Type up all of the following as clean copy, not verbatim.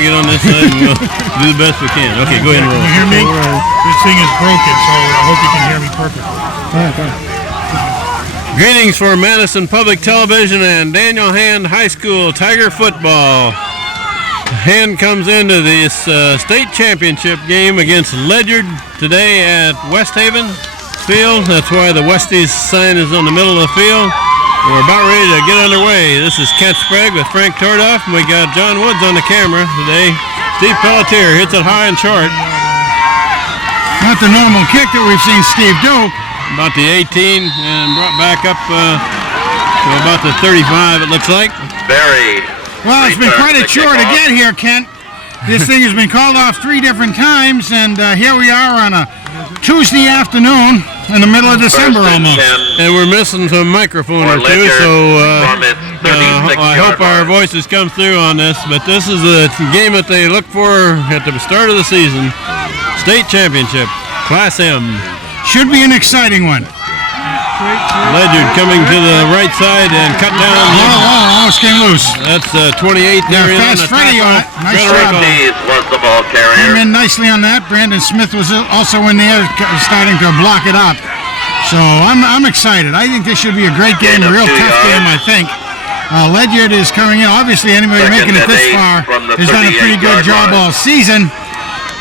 I'll get on this side and we'll do the best we can. Okay, go ahead and roll. Can you hear me? This thing is broken, so I hope you can hear me perfectly. Greetings for Madison Public Television and Daniel Hand High School Tiger Football. Hand comes into this state championship game against Ledyard today at West Haven Field. That's why the Westies sign is on the middle of the field. We're about ready to get underway. This is Kent Sprague with Frank Tordoff, and we got John Woods on the camera today. Steve Pelletier hits it high and short. Not the normal kick that we've seen Steve do. About the 18 and brought back up to about the 35, it looks like. Buried. Well, it's been quite a chore to get here, Kent. This thing has been called off 3 different times, and here we are on a Tuesday afternoon in the middle of December almost. And we're missing some microphone or two, so I hope our voices come through on this. But this is the game that they look for at the start of the season. State Championship, Class M. Should be an exciting one. Ledyard coming to the right side and cut down. Almost came loose. That's 28 there. Fast Freddy on it. Nice job. Was the ball carrier. Came in nicely on that. Brandon Smith was also in there starting to block it up. So I'm excited. I think this should be a great game, a real tough game, I think. Ledyard is coming in. Obviously, anybody making it this far has done a pretty good job all season.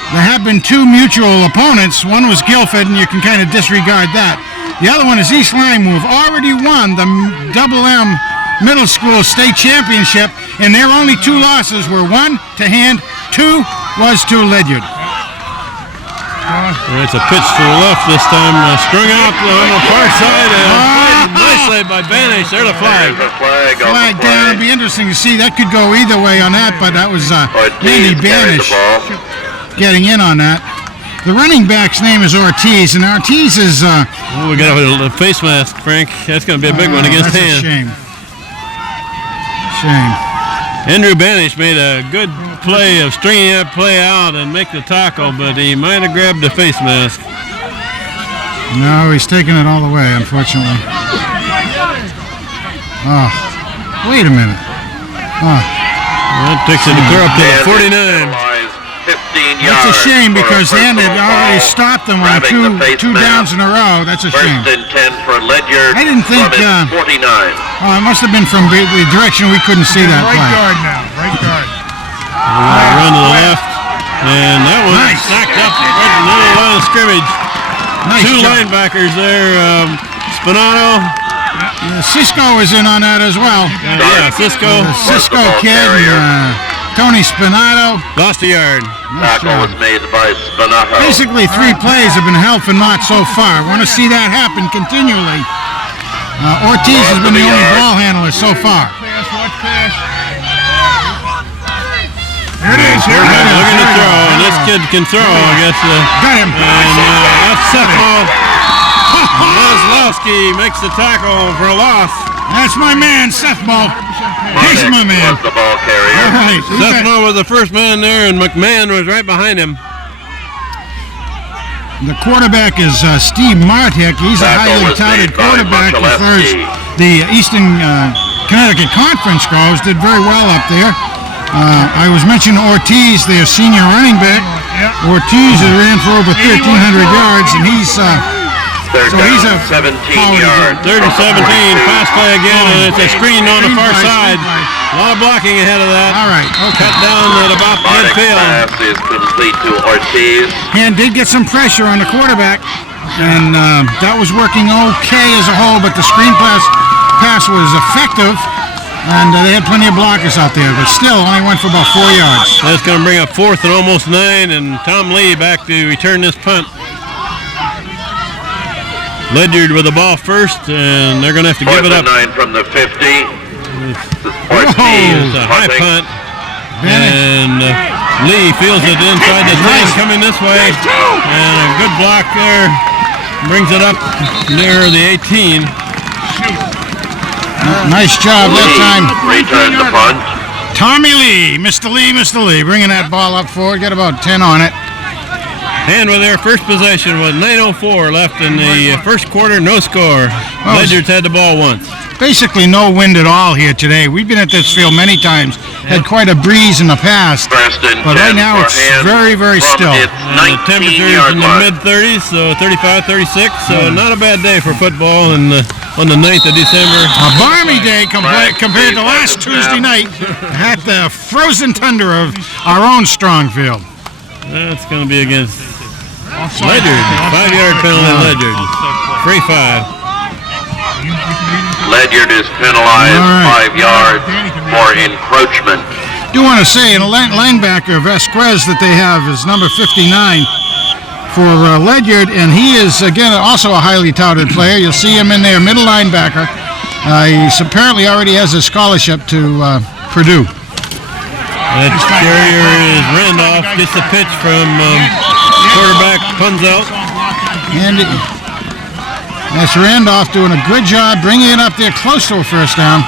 There have been 2 mutual opponents. One was Guilford, and you can kind of disregard that. The other one is East Lyme, who have already won the Double M Middle School State Championship, and their only 2 losses were 1 to Hand, 2 was to Ledyard. It's a pitch to the left this time, strung out on the far side, and nicely by Banish. There's a flag. Flag down. It'll be interesting to see. That could go either way on that, but that was Andy Banish getting in on that. The running back's name is Ortiz, and Ortiz is... we got a face mask, Frank. That's going to be a big one against Hand. That's a shame. Andrew Banish made a good play of stringing that play out and make the tackle, but he might have grabbed the face mask. No, he's taking it all the way, unfortunately. Oh, wait a minute. Oh. That takes it clear up to the 49. That's a shame because Hand had already stopped them on two downs in a row. That's a shame. First and 10 for Ledyard. I didn't think... 49. Oh, it must have been from the direction we couldn't see that play. Right guard now. Right guard. Run to the left. And that one stacked up right in the middle line of scrimmage. Nice 2 job. linebackers there. Spinato. Cisco is in on that as well. Yeah, Cisco. Cisco kid. Tony Spinato. Lost a yard. Tackle was made by Spinato. Basically, 3 plays have been held for naught so far. Want to see that happen continually. Ortiz has been the only ball handler so far. Watch pass. Here it is. Here it is. Looking to throw, and this kid can throw, I guess. Got him. And that's Sethmo. Maslowski makes the tackle for a loss. That's my man, Sethmo. He's my man. Was the ball carrier. All right. Sethmo was the first man there, and McMahon was right behind him. The quarterback is Steve Martek. He's a highly touted quarterback as far as the Eastern Connecticut Conference goes. Did very well up there. I was mentioning Ortiz, their senior running back. Ortiz has ran for over 1,300 yards, and he's a 17 yards. 30-17, pass play again, and it's a screen on the far side. A lot of blocking ahead of that. All right, okay. Cut down at about midfield. Pass is complete to Ortiz. And did get some pressure on the quarterback, and that was working okay as a whole, but the screen pass was effective, and they had plenty of blockers out there, but still only went for about 4 yards. That's going to bring up 4th and almost 9, and Tom Lee back to return this punt. Ledyard with the ball first, and they're going to have to give it up. 9 from the 50. It's a high punt, and Lee feels it inside the 10, coming this way, and a good block there. Brings it up near the 18. Nice job that time. Return the punt. Tommy Lee, Mr. Lee, bringing that ball up forward. Got about 10 on it. And with their first possession with 9:04 left in the first quarter, no score. Ledyard's had the ball once. basically no wind at all here today. We've been at this field many times, had quite a breeze in the past, but right now it's very, very still. The temperature is in the mid-30s, so 35, 36, so not a bad day for football on the 9th of December. A balmy day compared to last Tuesday night at the frozen tundra of our own strong field. That's going to be against Ledyard. 5-yard penalty, Ledyard. Free 5. Ledyard is penalized 5 yards for encroachment. I do want to say, in a linebacker, Vasquez, that they have is number 59 for Ledyard, and he is, again, also a highly touted player. You'll see him in there, middle linebacker. He apparently already has a scholarship to Purdue. That carrier is Randolph, gets the pitch from quarterback Punzelt. And that's Randolph doing a good job bringing it up there close to a first down.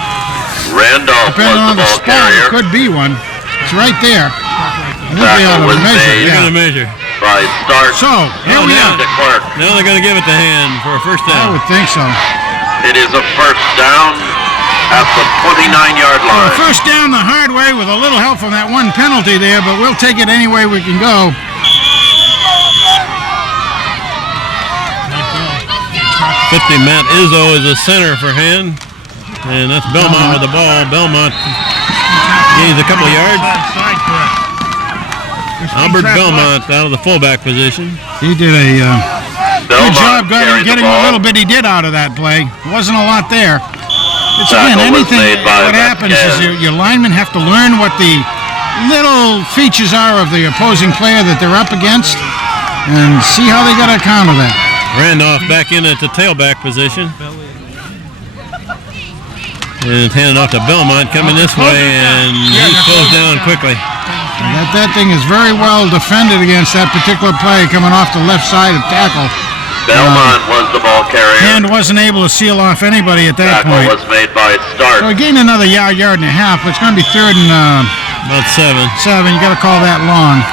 Randolph Depending was on the the ball spot, carrier. it could be one. It's right there. I think they ought Tackle to was measure. made. They're Yeah. going to measure. By Stark. So, here we now- are. To Clark. Now they're going to give it to Hand for a first I down. would think so. It is a first down at the 29-yard Well, line. first down the hard way with a little help from that one penalty there, but we'll take it any way we can go. 50, Matt Izzo is a center for Hand. And that's Belmont with the ball. Belmont gains a couple of yards. Albert Belmont out of the fullback position. He did a good job carried the getting ball. a little bit he did out of that play. Wasn't a lot there. It's Tackle again, was anything, made by what happens is Vasquez. your linemen have to learn what the little features are of the opposing player that they're up against and see how they got to counter that. Randolph back in at the tailback position. And it's handed off to Belmont coming this way, and he slows down quickly. That thing is very well defended against that particular play coming off the left side of tackle. Belmont was the ball carrier. And wasn't able to seal off anybody at that Tackle point. was made by So Stark. he gained another yard and a half, but it's going to be third and About 7. 7. You got to call that long.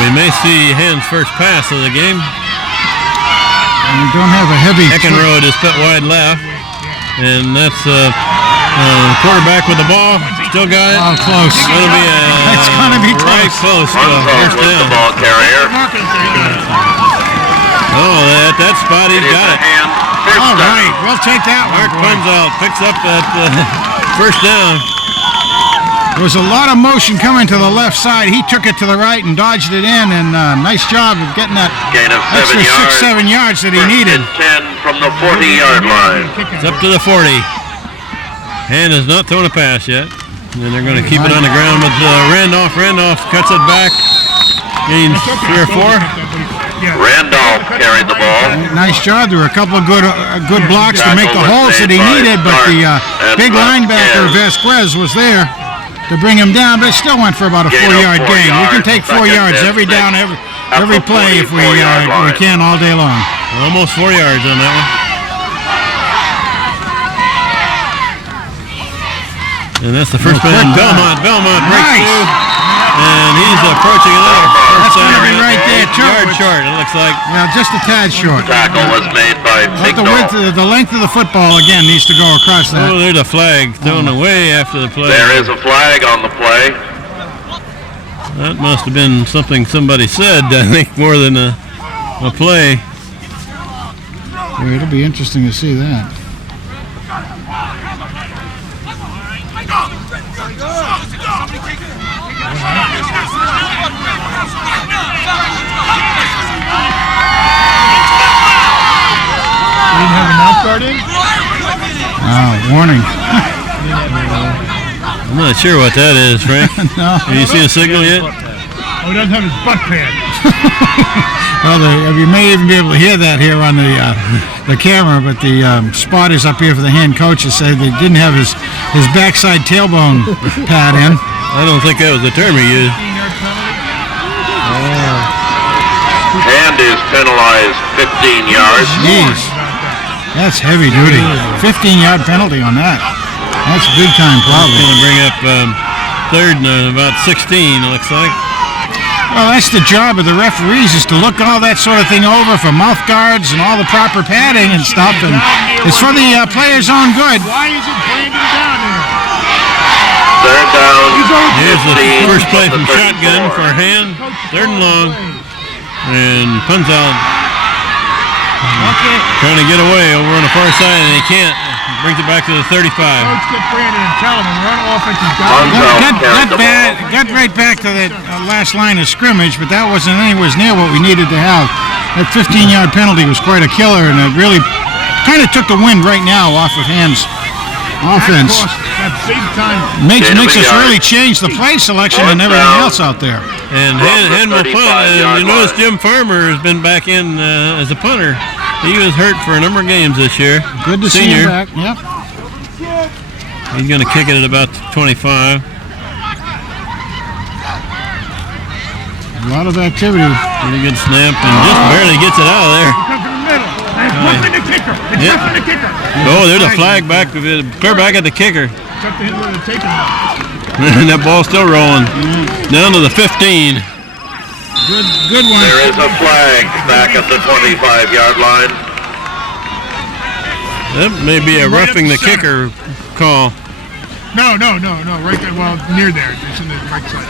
We may see Hand's first pass of the game. And we don't have a heavy. Eckenrode is put wide left. And that's quarterback with the ball. Still got it. Oh, close. It's going to be It's gonna be right close. close to a Punzelt first was the down. ball carrier. Oh, that spot, It he's is got a it. Hand first All down. right, we'll take that one. Mark boy. Punzelt picks up that first down. There was a lot of motion coming to the left side. He took it to the right and dodged it in, and nice job of getting that Gain of 7 extra yards. 6-7 yards that he First needed. and 10 from the 40-yard line. It's up to the 40. Hand has not thrown a pass yet. And they're going to keep it on the ground with Randolph. Randolph cuts it back. Gains 3 or 4. Randolph carried the ball. Nice job. There were a couple of good blocks to make the holes that he needed, but the big linebacker Vasquez was there to bring him down, but it still went for about a Gain of 4-yard 4 gain. We can yards. take 4 Second yards and every 6 down, every the play if we 44-yard line. can all day long. Almost 4 yards on that one. And that's the first man. Belmont breaks Nice. through. And he's approaching another That's first gonna down. be right there, too. Yard short, it looks like. Yeah, just a tad short. Tackle was made by But the length of the football, again, needs to go across that. Oh, there's a flag thrown away after the play. There is a flag on the play. That must have been something somebody said, I think, more than a play. It'll be interesting to see that. You didn't have the mouth guard in? Warning. I'm not sure what that is, Frank. No. Have you seen a signal yet? Oh, he doesn't have his butt pad. Well, you may even be able to hear that here on the camera, but the spotters up here for the hand coaches said they didn't have his backside tailbone pad in. I don't think that was the term he used. Hand is penalized 15 yards. Jeez, that's heavy duty. 15-yard penalty on that. That's big time It's problem. going to bring up third and about 16, it looks like. Well, that's the job of the referees, is to look all that sort of thing over for mouth guards and all the proper padding and stuff. And it's for the players' own good. Why isn't Brandon down there? Third down. Here's the first play from shotgun for Hand. Third and long. And punts out. Trying to get away over on the far side, and he can't. Brings it back to the 35. Coach, get Brandon and tell him we're on offensive Got right back to that last line of scrimmage, but that wasn't anywhere near what we needed to have. That 15-yard penalty was quite a killer, and it really kind of took the wind right now off of Hand's offense. That big time. Makes us really change the play selection and everything else out there. And Hand will punt, and you notice Jim Farmer has been back in as a punter. He was hurt for a number of games this year. Good to see him back. Yep. He's going to kick it at about 25. A lot of activity. Pretty good snap, and just barely gets it out of there. It's the kicker. It's the kicker. Oh, there's a flag back, clear back at the kicker. It's up to him where to take him. And that ball's still rolling. Down to the 15. Good one. There is a flag back at the 25-yard line. That may be a roughing the kicker call. No. Right there. Well, near there. It's in the right side.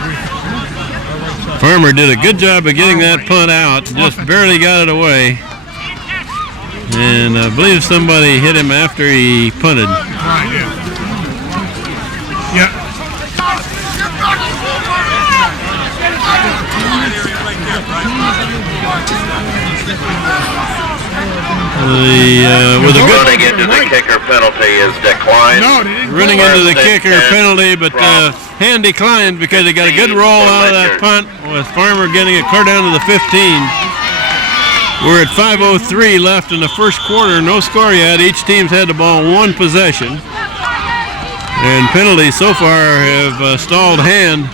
Farmer did a good job of getting that punt out. Just barely got it away. And I believe somebody hit him after he punted. Right, yeah. With a good Running into the kicker penalty is declined. No, they didn't. running into the kicker penalty, but Hand declined because he got a good roll out of that punt with Farmer getting it clear down to the 15. We're at 5:03 left in the first quarter. No score yet. Each team's had the ball one possession. And penalties so far have stalled Hand.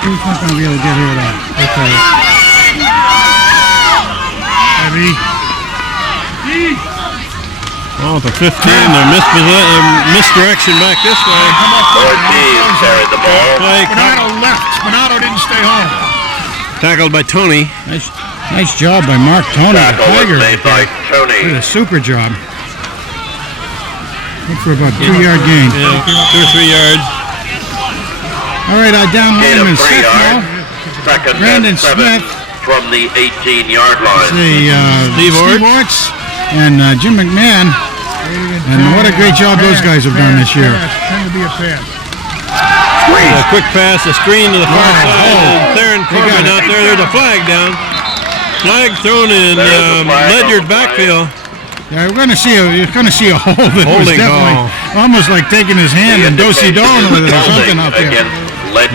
He's not going to be able to get rid of that. Okay. Heavy. Oh, the 15, they're misdirection back this way. Ortiz carried the ball. Play Spinato left. Spinato didn't stay home. tackled by Tony. Nice job by Mark Tony, the Tackle was Tiger. made by Tony. Did a super job. Look for about 2-yard gain. Yeah, 2 or 3 yards. All right, down Gain home of in 3 Seth yards. now. Second Brandon and 7 Smith. from the 18-yard line. Steve Orts and Jim McMahon. And what a great job those guys have done this year. Tend to be a pass. A quick pass, a screen to the far side. And Theron Corbin out there. There's a flag down. Flag thrown in Ledyard backfield. Yeah, you're going to see a hold that was Holding definitely almost like taking his hand and do-si-doing with it or something out there. But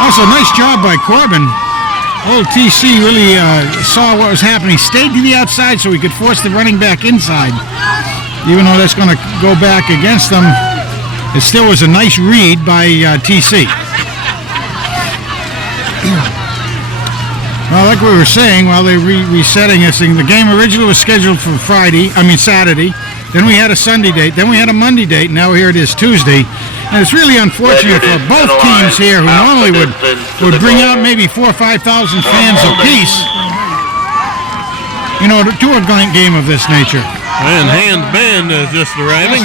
also, nice job by Corbin. Old TC really saw what was happening. Stayed to the outside so he could force the running back inside. Even though that's going to go back against them, it still was a nice read by TC. Well, like we were saying, while they resetting this thing, the game originally was scheduled for Saturday. Then we had a Sunday date. Then we had a Monday date. Now here it is Tuesday. And it's really unfortunate for both teams here who normally would bring out maybe 4,000 or 5,000 fans apiece, to a game of this nature. And Hand's band is just arriving.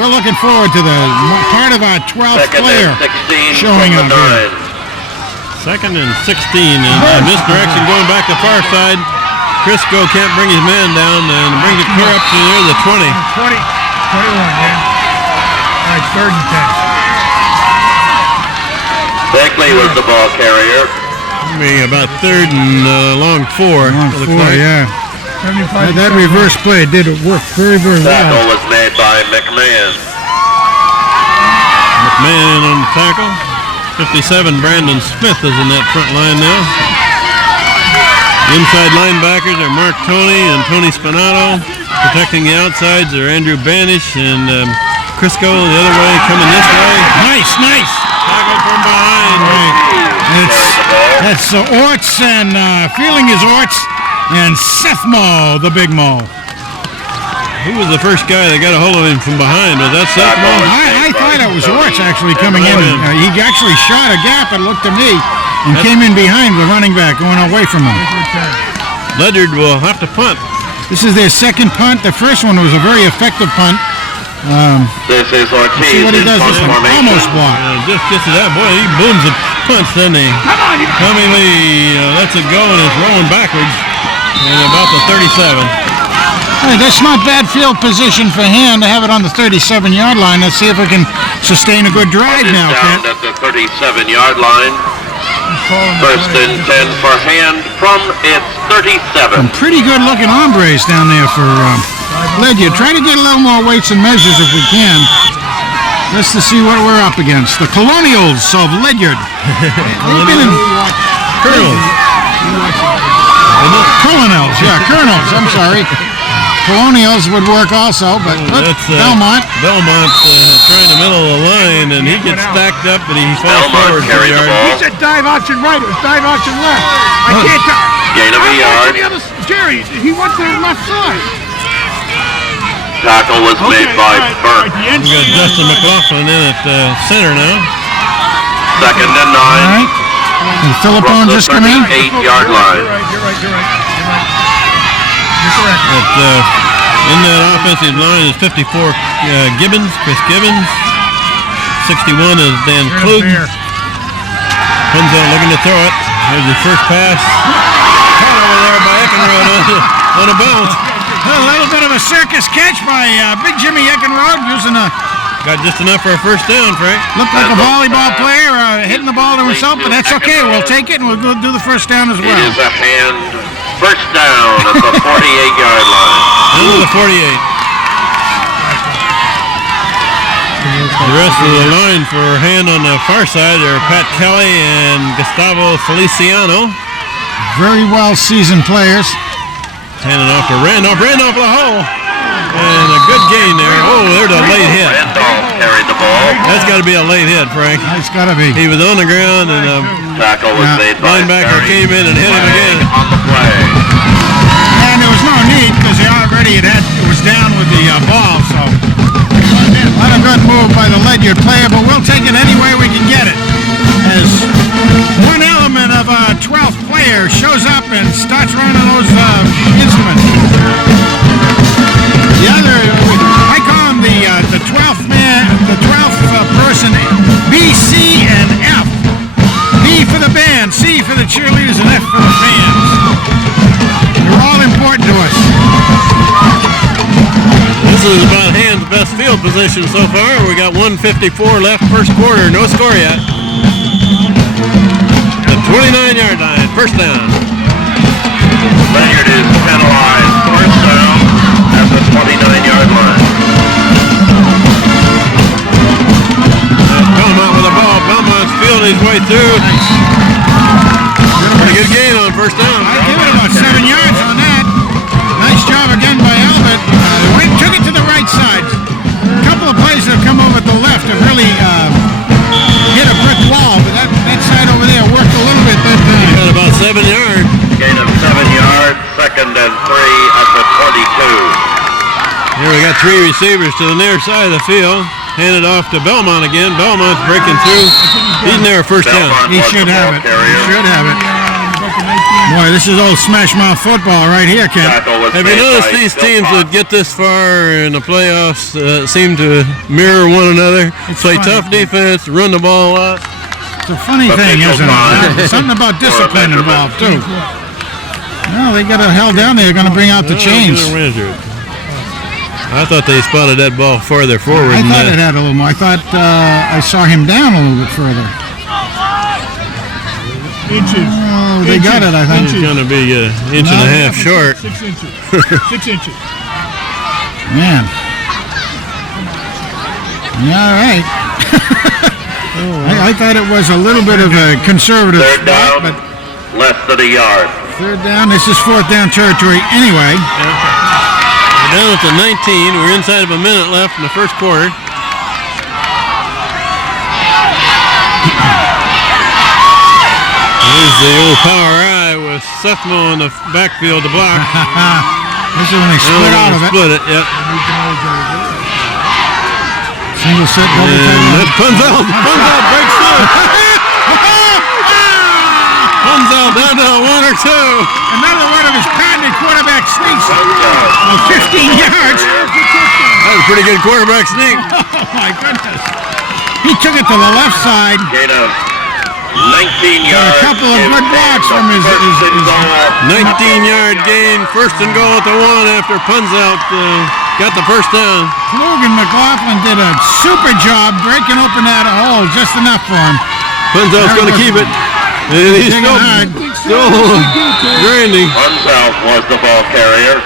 We're looking forward to the part of our 12th player showing up here. 2nd and 16, and misdirection going back to far side. Crisco can't bring his man down and brings it clear up to near the 20. 21, yeah. All right, 3rd and 10. Beckley was the ball carrier. Be about 3rd and long 4. Yeah. That reverse play did work very, very well. Tackle was made by McMahon. McMahon on the tackle. 57, Brandon Smith is in that front line now. Inside linebackers are Mark Tony and Tony Spinato. Protecting the outsides are Andrew Banish and Crisco the other way, coming this way. Nice. Tackle from behind. That's Orts and feeling his Orts and Seth Mall, the big Mall. Who was the first guy that got a hold of him from behind? Was that Seth Moore? I thought it was Orts actually coming in. He actually shot a gap, it looked to me, and came in behind the running back, going away from him. Ledyard will have to punt. This is their second punt. The first one was a very effective punt. This is Ortiz See what he in does. punt This one formation. almost blocked. Just gets to that. Boy, he booms the punts, doesn't he? Tommy Lee lets it go and it's rolling backwards. And about the 37. Hey, that's not bad field position for Hand to have it on the 37-yard line. Let's see if we can sustain a good drive Is now, down Kent. at the 37-yard line. First and 10 for Hand from its 37. Some pretty good-looking hombres down there for Ledyard. Try to get a little more weights and measures if we can. Just to see what we're up against. The Colonials of Ledyard. They've been in Colonels. Colonels, yeah, Colonels, I'm sorry. Colonials would work also, but look, That's Belmont. Belmont trying the middle of the line, and he gets stacked up, and he falls forward Belmont for carried the the yard. ball. He said dive option right. It was dive option left. I can't tell. Gain of a yard. Jerry, he went to the left side. Tackle was made by Burke. We got Dustin McLaughlin in at center now. Second and All 9 right. And from Philippone the just come in. 38-yard line. You're right. You're correct. In that offensive line is 54 Gibbons, Chris Gibbons. 61 is Dan Klug. Comes out looking to throw it. Here's the first pass. Caught over there by Eckenrod on a bounce. A little bit of a circus catch by Big Jimmy Eckenrod using a Got just enough for a first down, Frank. looked like a volleyball player hitting the ball to himself, but that's okay. We'll take it and we'll go do the first down as It well. is a Hand first down at the 48-yard line. Into the 48. The rest of the line for Hand on the far side are Pat Kelly and Gustavo Feliciano. Very well seasoned players. Handing off to Randolph. Randolph the hole. And a good gain there. Oh, there's a late hit. Randolph carried the ball. That's got to be a late hit, Frank. It's got to be. He was on the ground and the Tackle was made by linebacker Barry. came in and hit him again. On the play. And there was no need because they already it was down with the ball, so not a good move by the Ledyard player, but we'll take it any way we can get it. As one element of a 12th player shows up and starts running those instruments. The other, I call him the 12th man, the 12th person, B, C, and F. B for the band, C for the cheerleaders, and F for the fans. They're all important to us. This is about Hand's best field position so far. We got 1:54 left first quarter. No score yet. The 29-yard line. First down. Ledyard is penalized. First down at the 29-yard line. Belmont with the ball. Belmont's fielding his way through. Pretty good gain on first down. I give it about 7 yards on that. Nice job again by Albert. Took it to the right side. A couple of plays that have come over to the left have really hit a brick wall, but that side over there worked a little bit that time. Got about 7 yards. Gain of 7 yards. Second and 3 at the 22. Here we got three receivers to the near side of the field. Handed off to Belmont again. Belmont's breaking through. He's near first down. Belmont He was should the have ball it. carrier. He should have it. Boy, this is old smash mouth football right here, Kent. Tackle was Have you made noticed by these teams Belmont. that get this far in the playoffs seem to mirror one another? Play funny. tough defense, run the ball a lot. It's a funny thing, Official isn't time. it? There's something about For a discipline measurement. involved, too. No, they got it held down. They're going to bring out the chains. I thought they spotted that ball farther forward. I than thought that. it had a little more. I thought I saw him down a little bit further. Inches. Oh, they got it, I think. It's going to be an inch and a half short. 6 inches. 6 inches. Man. Yeah, all right. I thought it was a little bit of a conservative Third spot, down, but less than a yard. third down. This is fourth down territory anyway. We're down at the 19. We're inside of a minute left in the first quarter. There's the old power eye with Sethmo in the backfield to block. This is when they split out of it. Split it, yep. Single set, double And time. that's Punzel. Punzel breaks through. Punzel down to 1 or 2. Another one of his patented quarterback sneaks. 15 yards. That was a pretty good quarterback sneak. Oh my goodness. He took it to the left side. Gain of 19 Got yards. a couple of good blocks from his 19-yard gain, first and goal at the 1 after Punzel got the first down. Klug and McLaughlin did a super job breaking open that hole just enough for him. Punzel's going to keep it. And he's still grinding. Punzel was the ball carrier.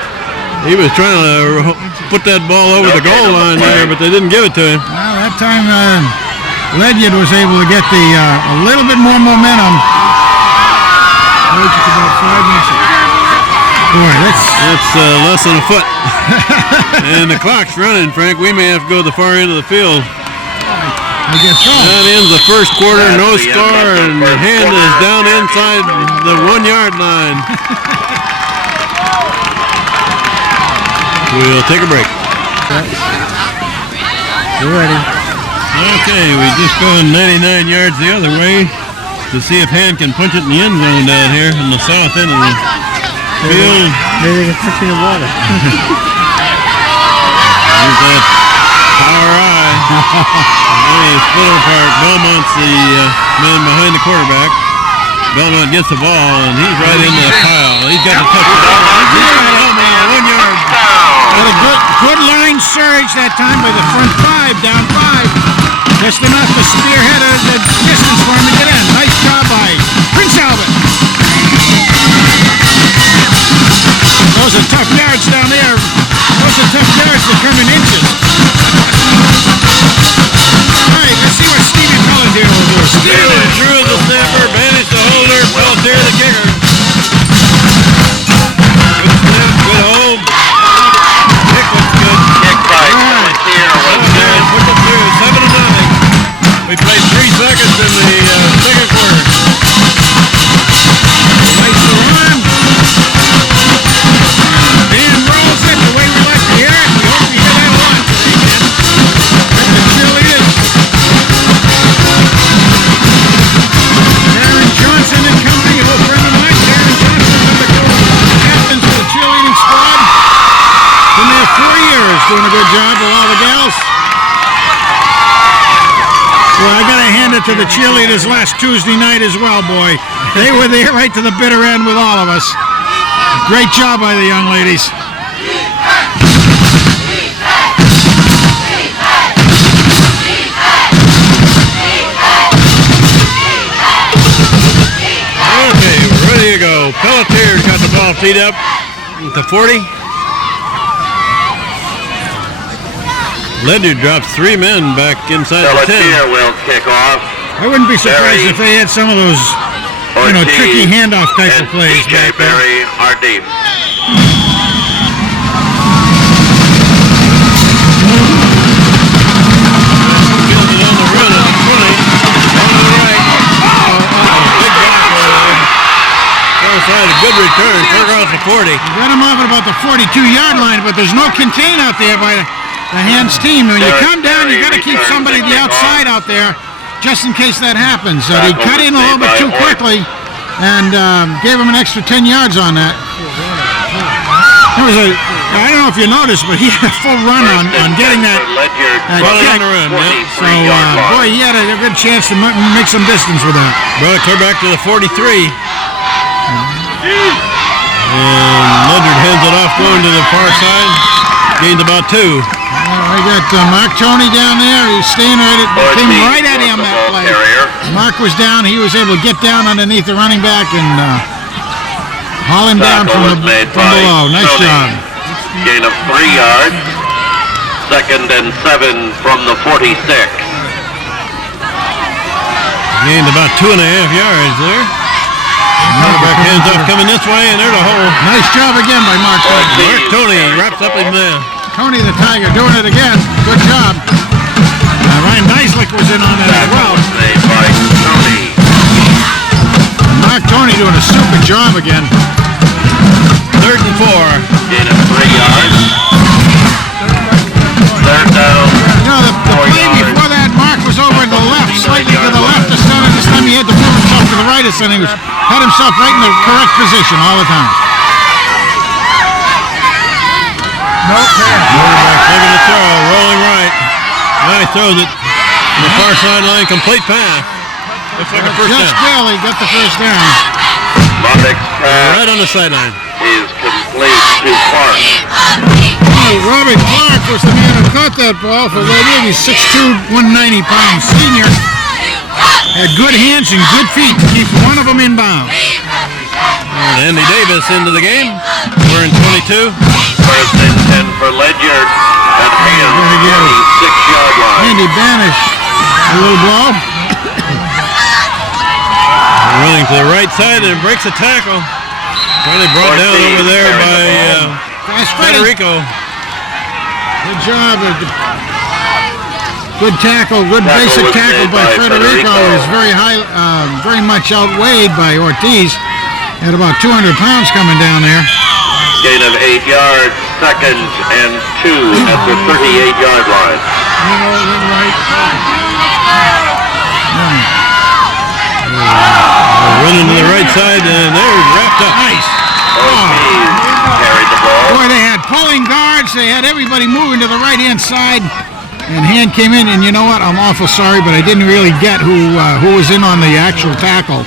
He was trying to put that ball over the goal line there, but they didn't give it to him. Well, that time Ledyard was able to get a little bit more momentum. Boy, that's less than a foot. And the clock's running, Frank. We may have to go to the far end of the field. I guess so. That ends the first quarter, no score, and the hand is down inside the 1-yard line. We'll take a break. You're ready. Okay, we just gone 99 yards the other way to see if Hand can punch it in the end zone down here in the south end of the field. Maybe they can punch in the water. There's that power eye. They split it apart. Belmont's the man behind the quarterback. Belmont gets the ball, and he's right in the pile. He's got the touchdown. He's got home on a 1 yard. Got a good line surge that time by the front 5, down 5. Just enough to spearhead the distance for him to get in. Nice job by Prince Albert. Those are tough yards down there. Those are tough yards to turn in inches. All right, let's see what Stevie Pelletier will do. Steele drew the snapper, managed the holder, Pelletier the kicker. Good snap, good hold. Kick looks good. Kick by Pelletier was good. Put it through, 7-9. We played 3 seconds in the second quarter. Nice run. And rolls it the way we like to hear it. We hope you hear that a lot today, man. That's the cheerleaders. Darren Johnson and company, a old friend of mine. Darren Johnson, number 2 captains for the cheerleading squad. Been there 4 years, doing a good job with all the gals. Well, I gotta hand it to the cheerleaders last Tuesday night as well, boy. They were there right to the bitter end with all of us. Great job by the young ladies. Okay, we're ready to go. Pelletier's got the ball teed up at the 40. Ledyard drops 3 men back inside the 10. Pelletier will kick off. I wouldn't be surprised if they had some of those, tricky handoff type of plays DJ back there. Berry are deep. Gets it on the run at the 20. On the right. Big block over there. Far side, a good return. Clear across the 40. Got him off at about the 42-yard line, but there's no contain out there by the Hands team. When you come down, you got to keep somebody to the outside out there, just in case that happens. They cut in a little bit too quickly and gave him an extra 10 yards on that. There was I don't know if you noticed, but he had a full run on getting that kick. So, boy, he had a good chance to make some distance with that. Brought it clear back to the 43. And Ledyard hands it off going to the far side. Gains about 2. I got Mark Tony down there. He's staying came right at him that play. Mark was down. He was able to get down underneath the running back and haul him down from below. Nice job. Gain of 3 yards. 2nd and 7 from the 46. Gained about 2.5 yards there. Quarterback hands off coming this way, and there's a hole. Nice job again by Mark Tony. Mark Tony wraps up him there. Tony the Tiger doing it again. Good job. Ryan Neislick was in on that as well. Made by Tony. Mark Tony doing a super job again. 3rd and 4. Gain of 3 and he had himself right in the correct position all the time. Quarterback taking the throw, rolling right. Now he throws it to the far sideline, complete pass. Looks like a first Just down. barely got the first down. Mondick's pass Right on the sideline. is complete to Clark. Robert Clark was the man who caught that ball for Ledyard. He's 6'2", 190 pounds senior. Had good hands and good feet to keep one of them in bounds. And Andy Davis into the game. We're in 22. First and 10 for Ledyard at Hand, 26-yard line. Andy Banish, a little blow. Running to the right side and breaks a tackle. Finally brought down over there by Federico. Good job. Good tackle, good basic tackle by Federico. Is very high, very much outweighed by Ortiz. Had about 200 pounds coming down there. Gain of 8 yards, second and 2 at the 38-yard line. Running to the right side and they're wrapped up. Nice. Ortiz carried the ball. Boy, they had pulling guards. They had everybody moving to the right-hand side. And Hand came in, and you know what? I'm awful sorry, but I didn't really get who was in on the actual tackle.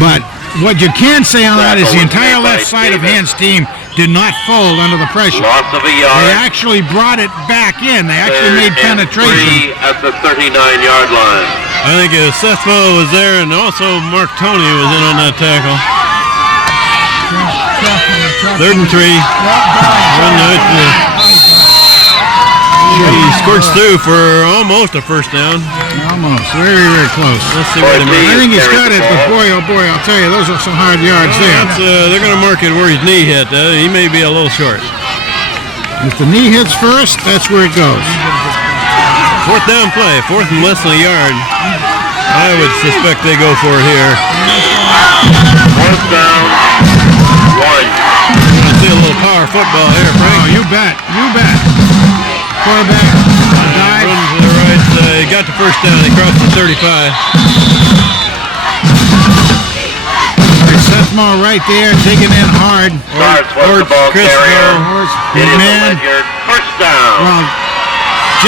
But what you can say on that is the entire left side of Hand's team did not fold under the pressure. Loss of a They yard. actually brought it back in. They actually made Third and penetration. 3 at the 39-yard line. I think Seth Mo was there and also Mark Tony was in on that tackle. 3rd and 3. He squirts through for almost a first down. Almost. Very, very close. Let's see where they mark I it. think he's got it, but boy, oh boy, I'll tell you, those are some hard yards there. They're going to mark it where his knee hit. He may be a little short. If the knee hits first, that's where it goes. 4th down play, 4th and less than a yard. I would suspect they go for it here. 4th down, 1. I see a little power football here, Frank. Oh, you bet. You bet. Quarterback dive. Run to the right. He got the first down. He crossed the 35. Seth Mo right there, taking in hard. Starts with the ball Chris carrier. It is a Man. Ledyard first down. Well,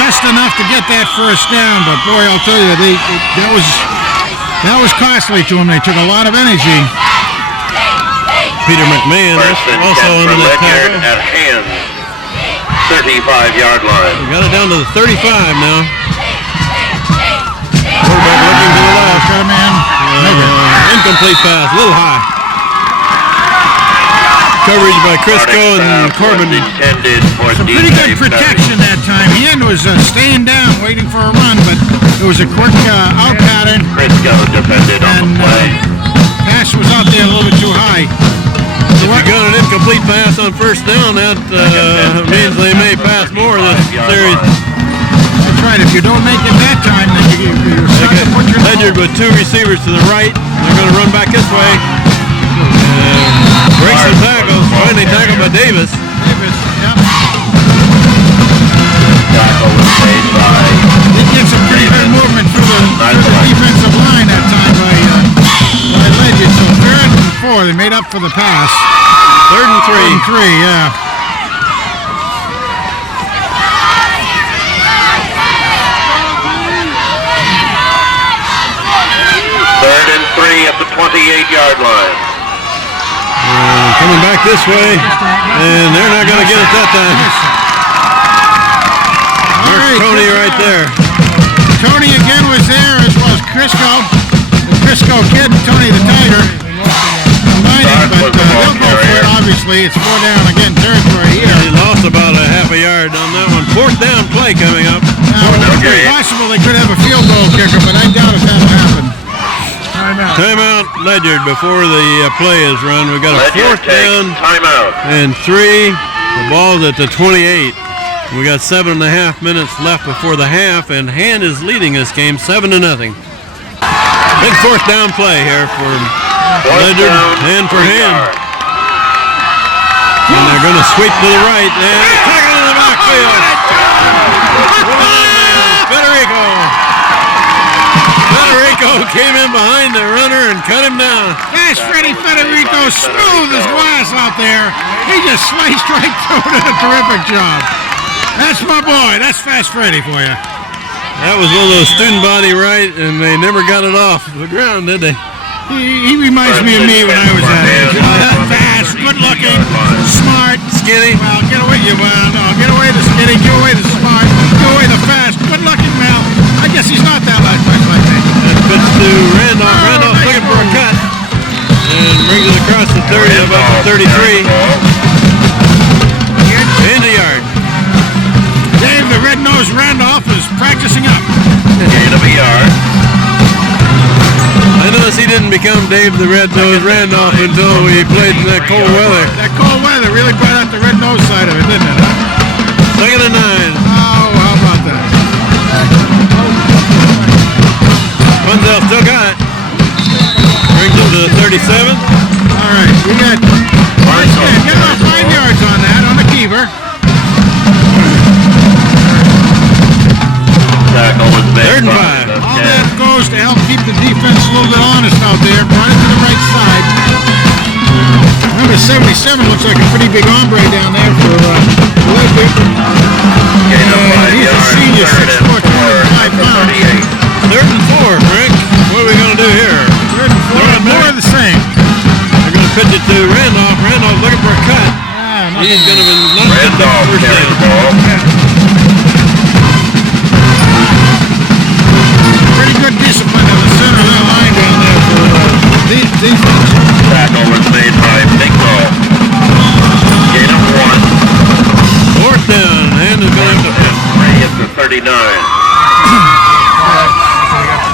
just enough to get that first down, but boy, I'll tell you, that was costly to them. They took a lot of energy. Peter McMahon First and 10 also for into that Ledyard tackle. at Hand, 35-yard line. Got it down to the 35 now. Quarterback looking to the left. Got a man. Incomplete pass, a little high. Coverage by Crisco and Corbin. Intended for Some pretty good protection that time. Hand was staying down, waiting for a run, but it was a quick out pattern, Crisco defended on and the play. pass was out there a little bit too high. If you got an incomplete pass on first down, that means they may pass more this series. That's right. If you don't make it that time, then you're stuck to put your Ledyard with 2 receivers to the right. They're going to run back this way. Breaks some tackles. Finally tackled by Davis. Davis, yep. Tackle was made by Did get some pretty good movement through the defensive line that time by Ledyard. So 3rd and 4, they made up for the pass. 3rd and 3. 3, yeah. third and 3 at the 28-yard line. Coming back this way, and they're not going to get it that time. There's Tony right there. Tony again was there, as well as Crisco. The Crisco kid and Tony the Tiger. Combining, but they'll go for it, obviously. It's 4 down again territory here. He lost about a half a yard on that one. 4th down play coming up. Now, it's very possible they could have a field goal kicker, but I doubt if that'll happen. Timeout Ledyard before the play is run. We've got a Ledyard 4th down timeout. and 3. The ball's at the 28. We got 7.5 minutes left before the half, and Hand is leading this game 7-0. Big 4th down play here for Ledyard and for Hand. And they're going to sweep to the right and tackle in the backfield. Federico Federico came in behind the runner and cut him down. That's Freddie Federico, smooth as glass out there. He just sliced right through it. A terrific job. That's my boy. That's Fast Freddy for you. That was one of those student body right, and they never got it off the ground, did they? He reminds me of me when I was that age. Fast, good-looking, smart, skinny. Well, get away, get away the skinny, give away the smart, give away the fast, good-looking Mel. I guess he's not that much like me. That pitch to Randolph. Randolph looking for a cut, and brings it across the 30, about the 33. Into yard. Dave, the red-nosed Randolph is practicing up. Gain of a yard. I noticed he didn't become Dave the Red-Nosed Randolph until we played in that cold weather. That cold weather really brought out the red-nosed side of it, didn't it, huh? Second and 9. Oh, how about that? Punzel still got it. Brings him to the 37. All right, we got 5 yards on that, on the keeper. Tackle was made. Third and 5. All that goes to help keep the defense a little bit honest out there. Brought it to the right side. Number 77 looks like a pretty big hombre down there for Ledyard. Gain of 5 He's a yards. senior, 6'4", 205 pounds. 38. Third and 4, Frank. What are we going to do here? Third and 4, more of the same. They're going to pitch it to Randolph. Randolph looking for a cut. He's going to be not get the Randolph first carried the down. ball. Pretty good discipline in the center of that line down there for defense. Tackle was made by Bingo. Gain of 1. Fourth down. And is going to have to 3 at the 39.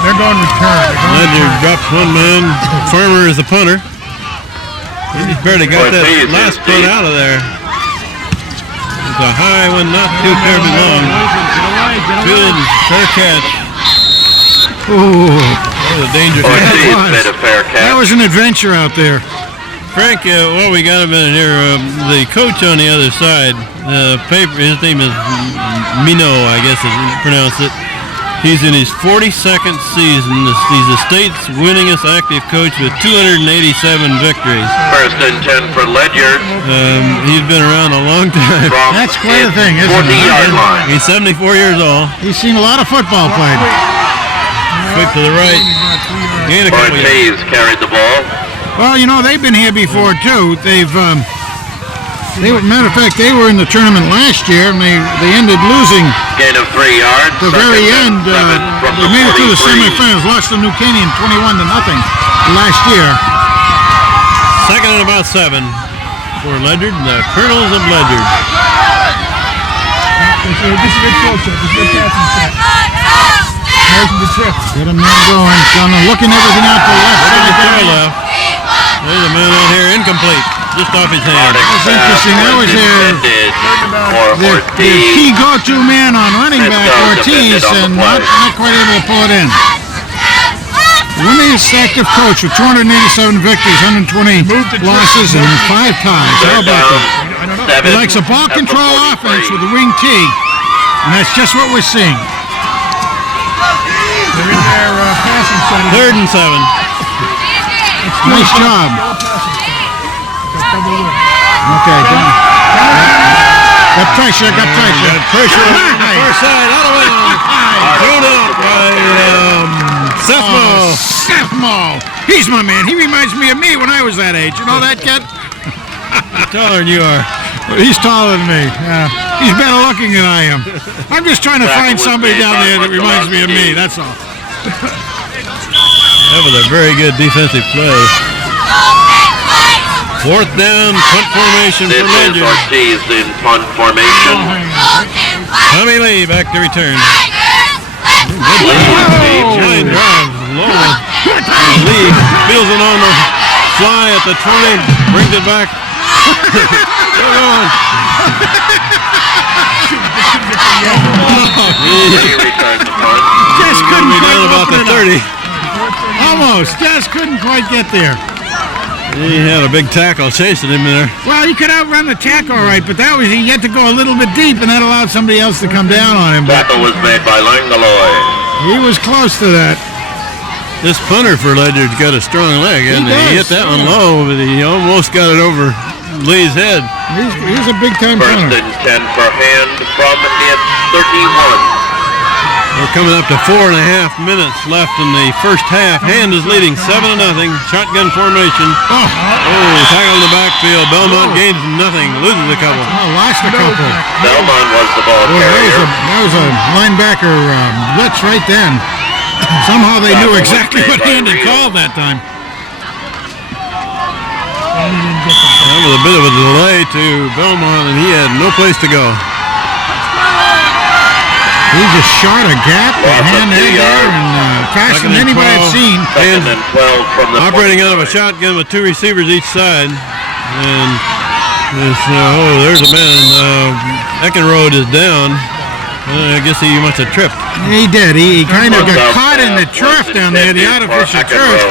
They're going return. Ledyard drops one man. Farmer is the punter. He just barely got that last punt out of there. It's a high one, not too terribly long. Good, fair catch. Ooh, That was a dangerous catch. Ortiz made a fair that catch. was an adventure out there. Frank, well, we got a minute here. The coach on the other side, his name is Mino, I guess is pronounced it. He's in his 42nd season. He's the state's winningest active coach with 287 victories. First and 10 for Ledyard. He's been around a long time. From That's quite a his thing, isn't it? 40-yard line. He's 74 years old. He's seen a lot of football played. Quick to the right. Gain a couple yards. Ortiz carried the ball. Well, you know, they've been here before, too. Matter of fact, they were in the tournament last year, and they ended losing Gain of 3 yards. the very end. From They the made it to the 43. semifinals, lost to New Canaan 21-0 last year. Second and about 7 for Ledyard, the Colonels of Ledyard. This is a close up. This is a passing set. There's the trip. Get a man going. Gonna looking everything out to the left Looking to side. the left. There's a man out here, incomplete, just off his hand. That's interesting. That was their key go-to man on running back, Ortiz, and not quite able to pull it in. Winningest active coach with 287 victories, 120 losses, and 5 ties. How about that? He likes a ball control offense with a wing T, and that's just what we're seeing. They're in their passing set. Third and 7. Nice job. Okay, done. Got pressure. Got pressure on the far side, out of bounds. Thrown out by Seth Moe. Seth Moe. He's my man. He reminds me of me when I was that age. You know that kid? He's taller than you are. He's taller than me. He's better looking than I am. I'm just trying to find somebody down there that reminds me of me. That's all. That was a very good defensive play. Fourth down, punt formation for This is Ledyard. Ortiz in punt formation. Tommy Lee back to return. Line drive, low. Lee feels it on the fly at the 20, brings it back. Still going. He returned the punt. Just couldn't Be quite down about open the it up. 30. Almost. Just couldn't quite get there. He had a big tackle chasing him there. Well, he could outrun the tackle all right, but that was he had to go a little bit deep, and that allowed somebody else to come down on him. But Tackle was made by Langaloy. he was close to that. This punter for Ledyard's got a strong leg, and he hit that one low, but he almost got it over Lee's head. He's a big-time punter. First and 10 for Hand from its 31. We're coming up to 4.5 minutes left in the first half. Hand is leading 7-0. Shotgun formation. Oh, tackle in the backfield. Belmont gains nothing, loses a couple. Lost a couple. Belmont was the ball carrier. That was a linebacker blitz right then. Somehow they knew exactly what Hand had called that time. That was a bit of a delay to Belmont, and he had no place to go. He just shot a gap and Hand there and faster than anybody had seen. Second and 12 from the operating out of a shotgun with 2 receivers each side. And there's a man. Eckenrode is down. I guess he must have tripped. He did. He kind of got caught in the turf down there, the artificial turf.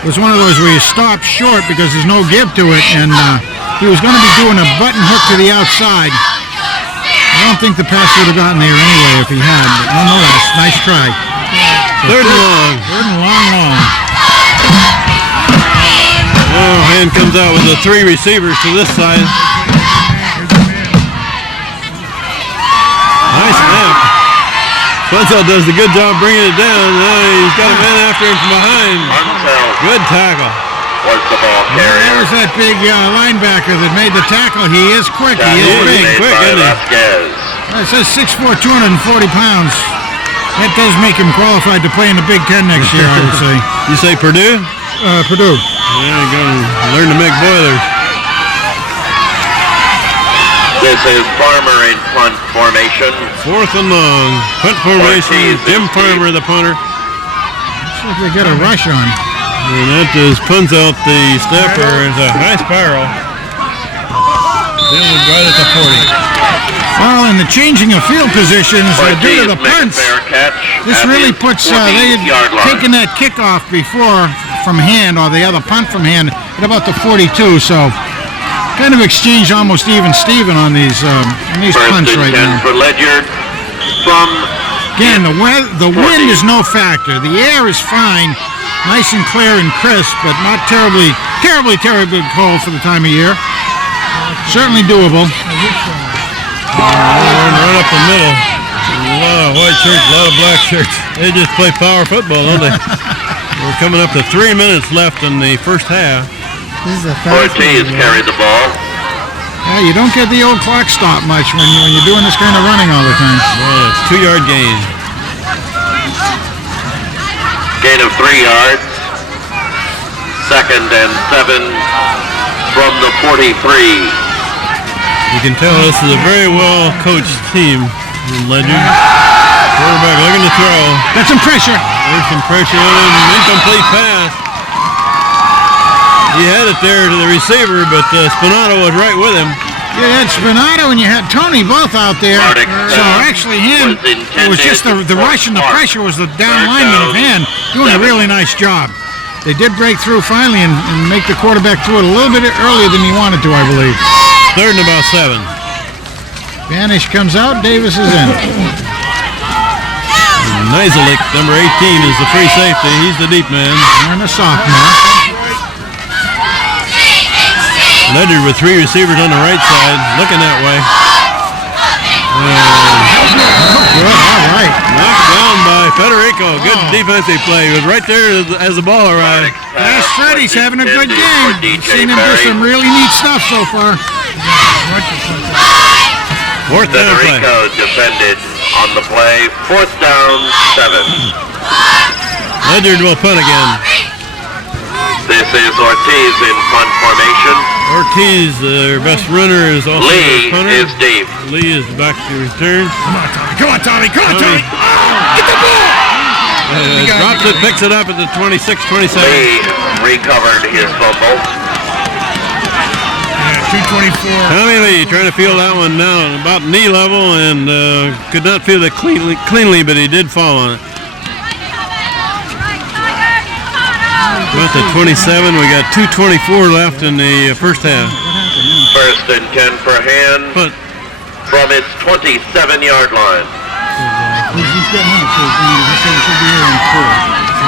It was one of those where you stop short because there's no give to it, and he was going to be doing a button hook to the outside. I don't think the pass would have gotten there anyway if he had, but nonetheless, nice try. Third and long. Third and long. Oh, Hand comes out with the 3 receivers to this side. Nice snap. Punzel does a good job bringing it down. He's got a man after him from behind. Good tackle. Was the ball carrier. There's that big linebacker that made the tackle. He is quick. He is big. Quick, isn't he? It says 6'4", 240 pounds. That does make him qualified to play in the Big Ten next year, I would say. You say Purdue? Purdue. Yeah, you're going to learn to make boilers. This is Farmer in punt formation. 4th and long. Punt formation. Jim Farmer, the punter. Looks like they got a rush on. And that just punts out the stepper. It's a high spiral. Then right at the 40. Well, in the changing of field positions due to the punts, this really puts, they had taken that kickoff before from Hand, or the other punt from Hand, at about the 42, so kind of exchanged almost even Steven on these punts right now. For Ledyard from again, the wind is no factor. The air is fine. Nice and clear and crisp, but not terribly cold for the time of year. Certainly doable. Right up the middle. A lot of white shirts, a lot of black shirts. They just play power football, don't they? We're coming up to 3 minutes left in the first half. Ortiz carried the ball. Yeah, you don't get the old clock stop much when you're doing this kind of running all the time. Well, it's 2-yard gain. Gain of 3 yards. Second and 7 from the 43. You can tell this is a very well-coached team in Ledyard. Quarterback looking to throw. Got some pressure. There's some pressure on him. Incomplete pass. He had it there to the receiver, but Spinato was right with him. You had Spinato and you had Tony both out there. So actually it was just the rush and the pressure was the down lineman of Hand doing a really nice job. They did break through finally and make the quarterback throw it a little bit earlier than he wanted to, I believe. 3rd and about 7. Banish comes out, Davis is in. Nizelik, number 18, is the free safety. He's the deep man. And a sophomore. Ledyard with 3 receivers on the right side, looking that way. Good, all right. Knocked down by Federico. Good defensive play. He was right there as the ball arrived. Yes, Freddie's having a good game. We've seen him do some really neat stuff so far. 4th down play. Federico defended on the play. 4th down, 7. Ledyard will punt again. This is Ortiz in punt formation. Ortiz, their best runner, is also Lee their punter. is deep. Lee is back to return. Come on, Tommy. Get the ball! Drops it, picks it up at the 26, 27. Lee recovered his fumble. 224. Tommy Lee trying to feel that one down about knee level and could not feel it cleanly, but he did fall on it. About the 27, we got 2:24 left in the first half. 1st and 10 for Hand But from its 27-yard line.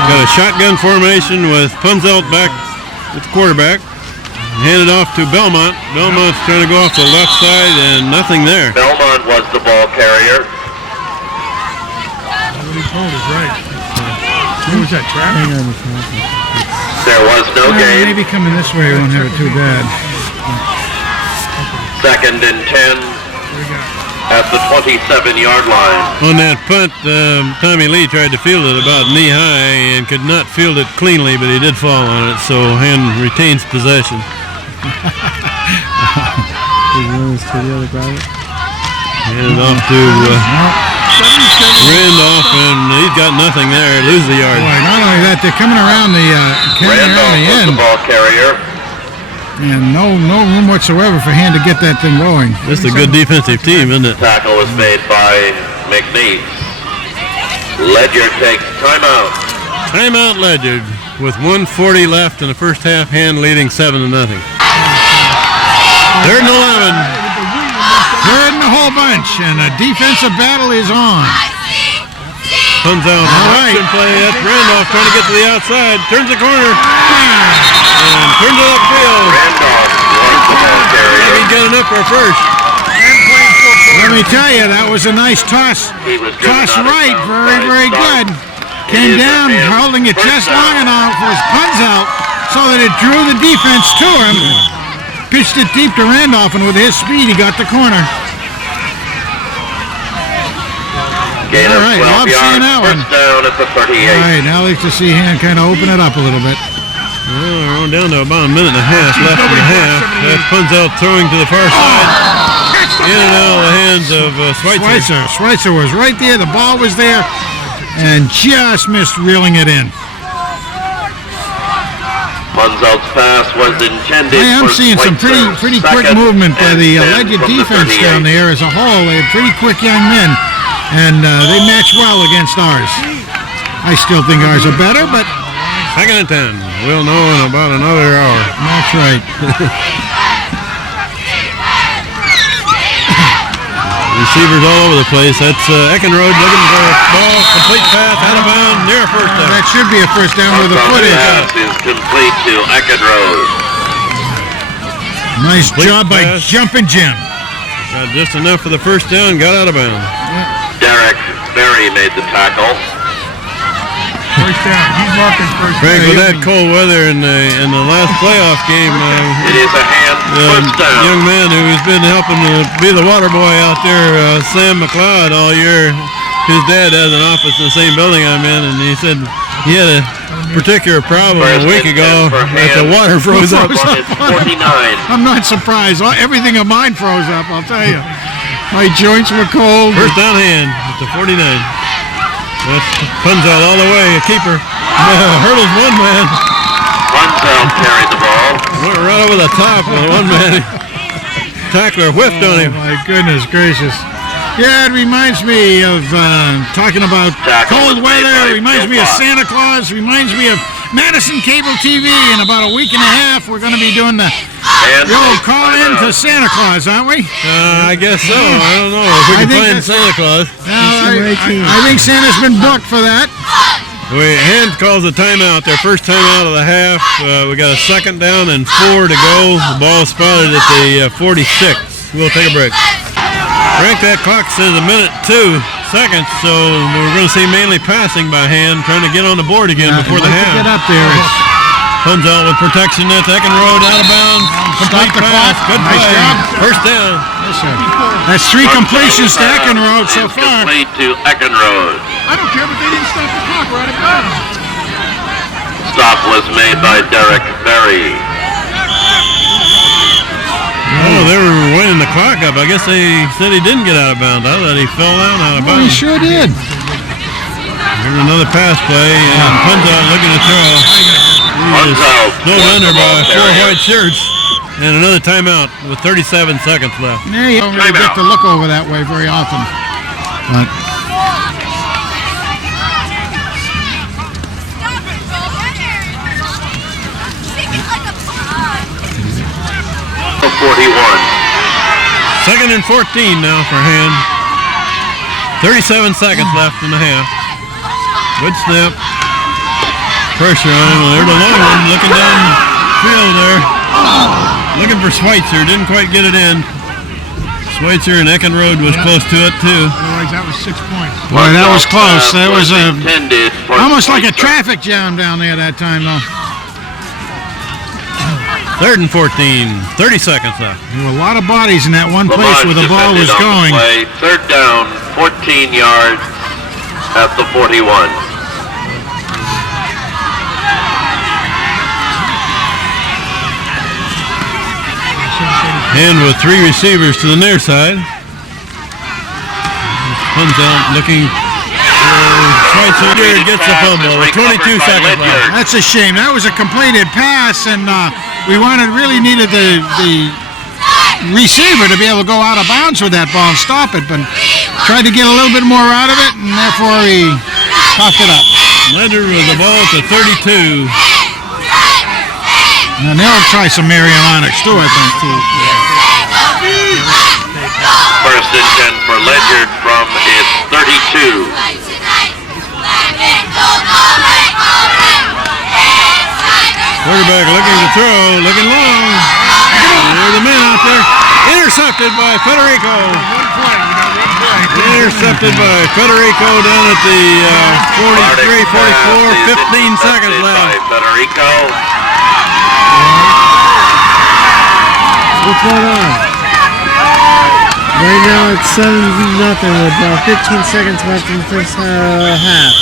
got a a shotgun formation with Punzelt back at the quarterback. Handed off to Belmont. Belmont's trying to go off the left side and nothing there. Belmont was the ball carrier. What he told is right. What was that, trap? There was no gain. Maybe coming this way won't have it too bad. 2nd and 10 at the 27-yard line. On that punt, Tommy Lee tried to field it about knee-high and could not field it cleanly, but he did fall on it, so Hand retains possession. Handed off to Randolph, and he's got nothing there. Lose the yard. Boy, not only that, they're coming around the Randolph was end, the ball carrier. and no room whatsoever for Hand to get that thing going. This is a good defensive team, isn't it? Tackle was made by McNeese. Ledyard takes timeout. Timeout Ledyard with 1:40 left in the first half. Hand leading 7-0. 3rd and 11. Third in the whole bunch, and a defensive battle is on. Comes out. All right. Play. That's Randolph trying to get to the outside. Turns the corner. And turns it upfield. Randolph was the ball carrier. He's got enough for a first. Let me tell you, that was a nice toss. He was good Toss enough. right, very good. Came down, holding it just long enough for his punch out so that it drew the defense to him. Pitched it deep to Randolph, and with his speed, he got the corner. Gain of All right, 12 love yards. seeing that one. First down at the 38. All right, now let's just see Hand kind of open it up a little bit. Well, we're down to about a minute and a half left in the half. That Punzelt throwing to the far side. In and out of the hands of Schweitzer. Schweitzer was right there. The ball was there, and just missed reeling it in. Punzelt's pass was intended Hey, I'm for seeing some Schweitzer. pretty quick Second movement by and the 10 Ledyard from the defense 38. down there as a whole. They have pretty quick young men, and they match well against ours. I still think ours are better, but 2nd and 10. We'll know in about another hour. that's right. Receivers all over the place. That's Eckenrode looking for a ball. Complete pass out of bounds near a first down. That should be a first down where the foot is. Pass is complete to Eckenrode. Nice Complete job by pass. Jumpin' Jim. Got just enough for the first down. Got out of bounds. Derek Berry made the tackle. First down. He's marking first Frank, down. with that cold weather in the last playoff game, It is a hand first down. young man who's been helping to be the water boy out there, Sam McLeod, all year. His dad has an office in the same building I'm in, and he said he had a particular problem a week ago that the water froze up. On its 49. I'm not surprised. Everything of mine froze up, I'll tell you. My joints were cold. First down hand at the 49. That's Punzelt all the way, a keeper. Hurdles one man. Punzelt carried the ball. Went right over the top with one man. Tackler whiffed on him. My goodness gracious. Yeah, it reminds me of talking about Tackle cold was made weather. by It reminds me of Phil Santa Claus. Reminds me of Madison Cable TV. In about a week and a half, we're going to be doing the old call in to Santa Claus, aren't we? I guess so. I don't know if we I can think find that's- Santa Claus. I think Santa's been booked for that. Hand calls a timeout, their first timeout of the half. We got a 2nd down and 4 to go. The ball spotted at the 46. We'll take a break. Frank, that clock says a minute 2 seconds, so we're going to see mainly passing by Hand, trying to get on the board again before the half. Get up there. Punz out with protection. That's Eckenrode out of bounds. Complete the pass. clock. Good Nice play. job. First down. Yes, sir. That's 3 completions to Eckenrode so far. Complete to Eckenrode. I don't care, but they didn't stop the clock. We're out of bounds. Stop was made by Derek Berry. Oh, they were winding the clock up. I guess they said he didn't get out of bounds. I thought he fell down out of Oh, he bounds. sure did. Here's another pass play, and Punz out looking to throw. Punzelt Snowed was under the ball by 4 carrier. white shirts. And another timeout with 37 seconds left. Yeah, you don't really get to look over that way very often. But 41. 2nd and 14 now for Hand. 37 seconds left in the half. Good snap. Pressure on him. There's a long one looking down field there. Looking for Schweitzer. Didn't quite get it in. Schweitzer and Eckenrode was close to it too. Otherwise, that was 6 points. Boy, that was close. That was almost like a Schweitzer. traffic jam down there that time, though. 3rd and 14. 30 seconds left. There were a lot of bodies in that one place where the ball was going. Play. 3rd down, 14 yards at the 41. And with 3 receivers to the near side. Comes out looking. Schweitzer gets the fumble with 22 seconds left. That's a shame. That was a completed pass, and we really needed the receiver to be able to go out of bounds with that ball and stop it, but tried to get a little bit more out of it, and therefore he coughed it up. Ledyard with the ball at the 32. And they'll try some Marionics too, I think, too. 1st and 10 for Ledyard from its 32. Quarterback looking to throw, looking long. There's the man out there. Intercepted by Federico. Intercepted by Federico down at the 43, 44, 15 seconds left. Federico. What's going on? Right now it's 7-0 with 15 seconds left in the first half.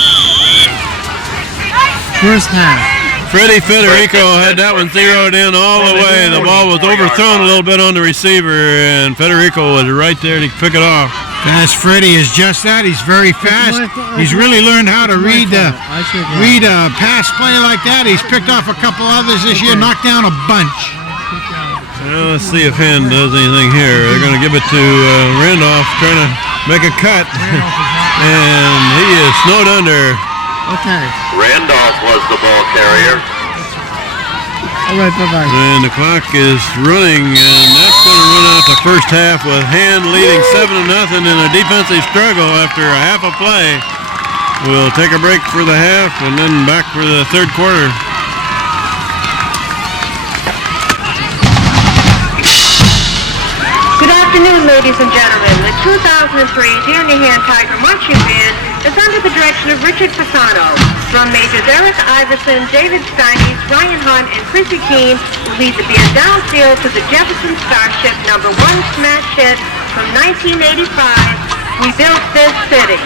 First half. Freddie Federico had that one zeroed in all the way. The ball was overthrown a little bit on the receiver, and Federico was right there to pick it off. Fast Freddie is just that. He's very fast. He's really learned how to read a pass play like that. He's picked off a couple others this year, knocked down a bunch. Well, let's see if Hen does anything here. They're going to give it to Randolph, trying to make a cut, and he is snowed under. Okay. Randolph was the ball carrier. All right, bye-bye. And the clock is running, and that's going to run out the first half with Hen leading 7-0 in a defensive struggle after a half a play. We'll take a break for the half and then back for the third quarter. Good afternoon, ladies and gentlemen. The 2003 Deer in the Hand Tiger Marching Band is under the direction of Richard Fasano. Drum majors Eric Iverson, David Steines, Ryan Hunt, and Chrissy Keene will lead the band downfield to the Jefferson Starship #1 smash hit from 1985, We Built This City.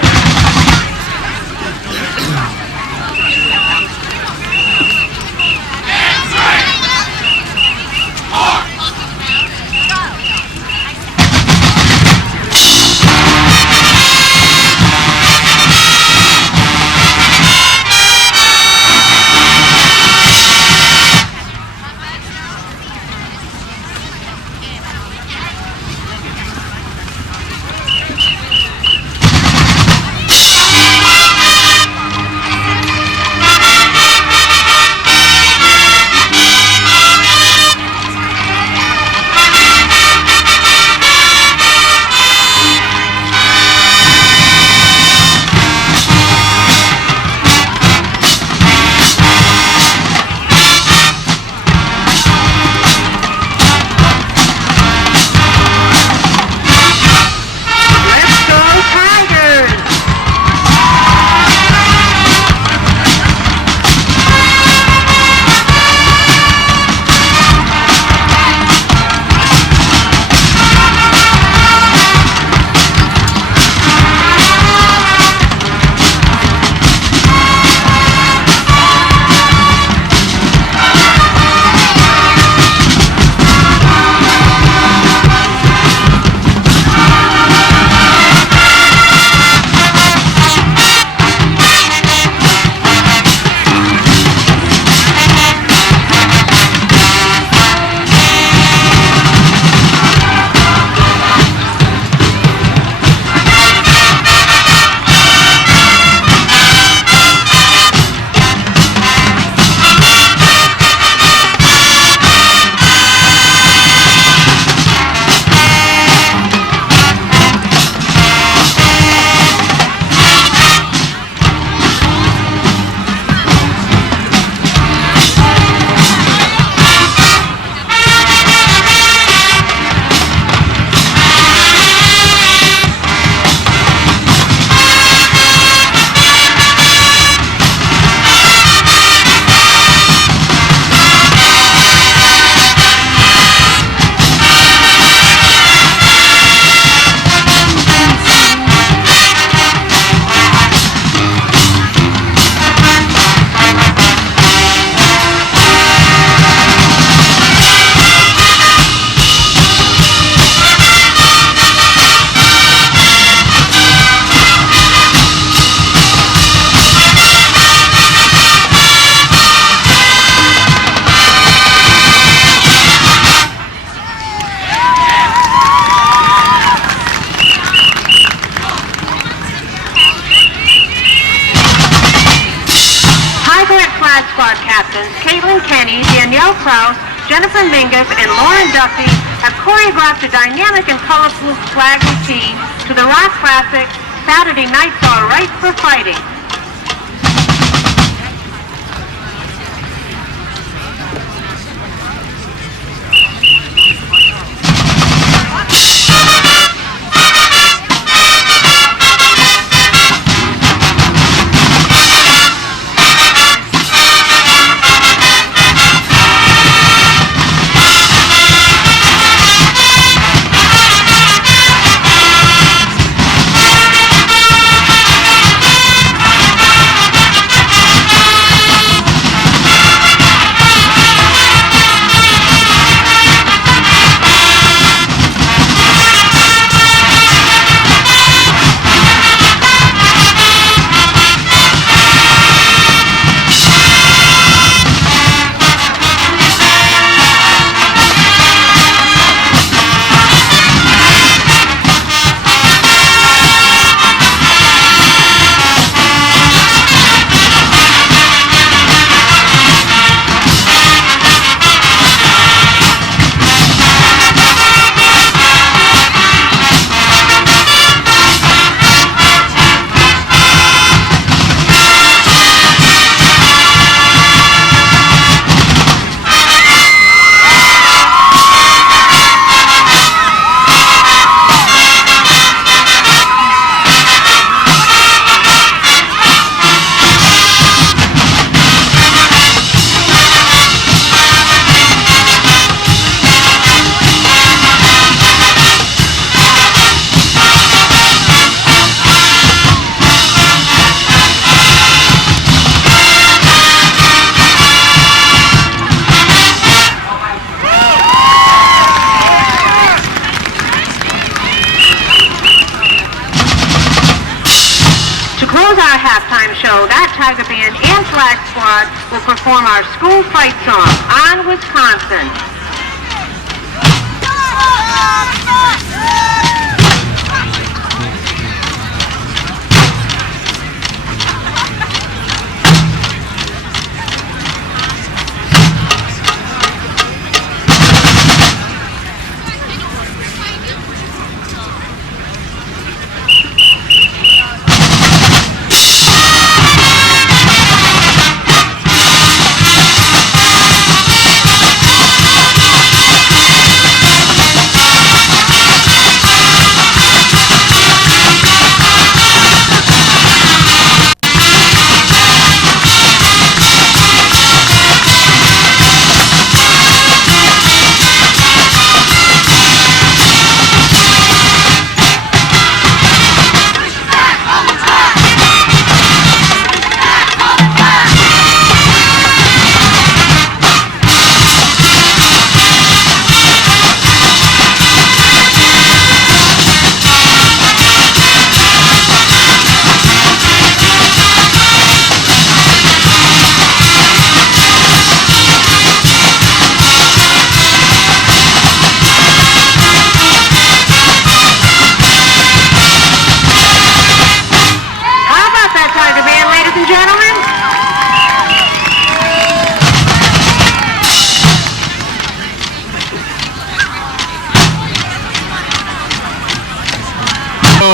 flag squad captains Caitlin Kenny, Danielle Krause, Jennifer Mingus, and Lauren Duffy have choreographed a dynamic and colorful flag routine to the rock classic Saturday Night All Right for Fighting. Show, that Tiger Band and Flag Squad will perform our school fight song, On Wisconsin.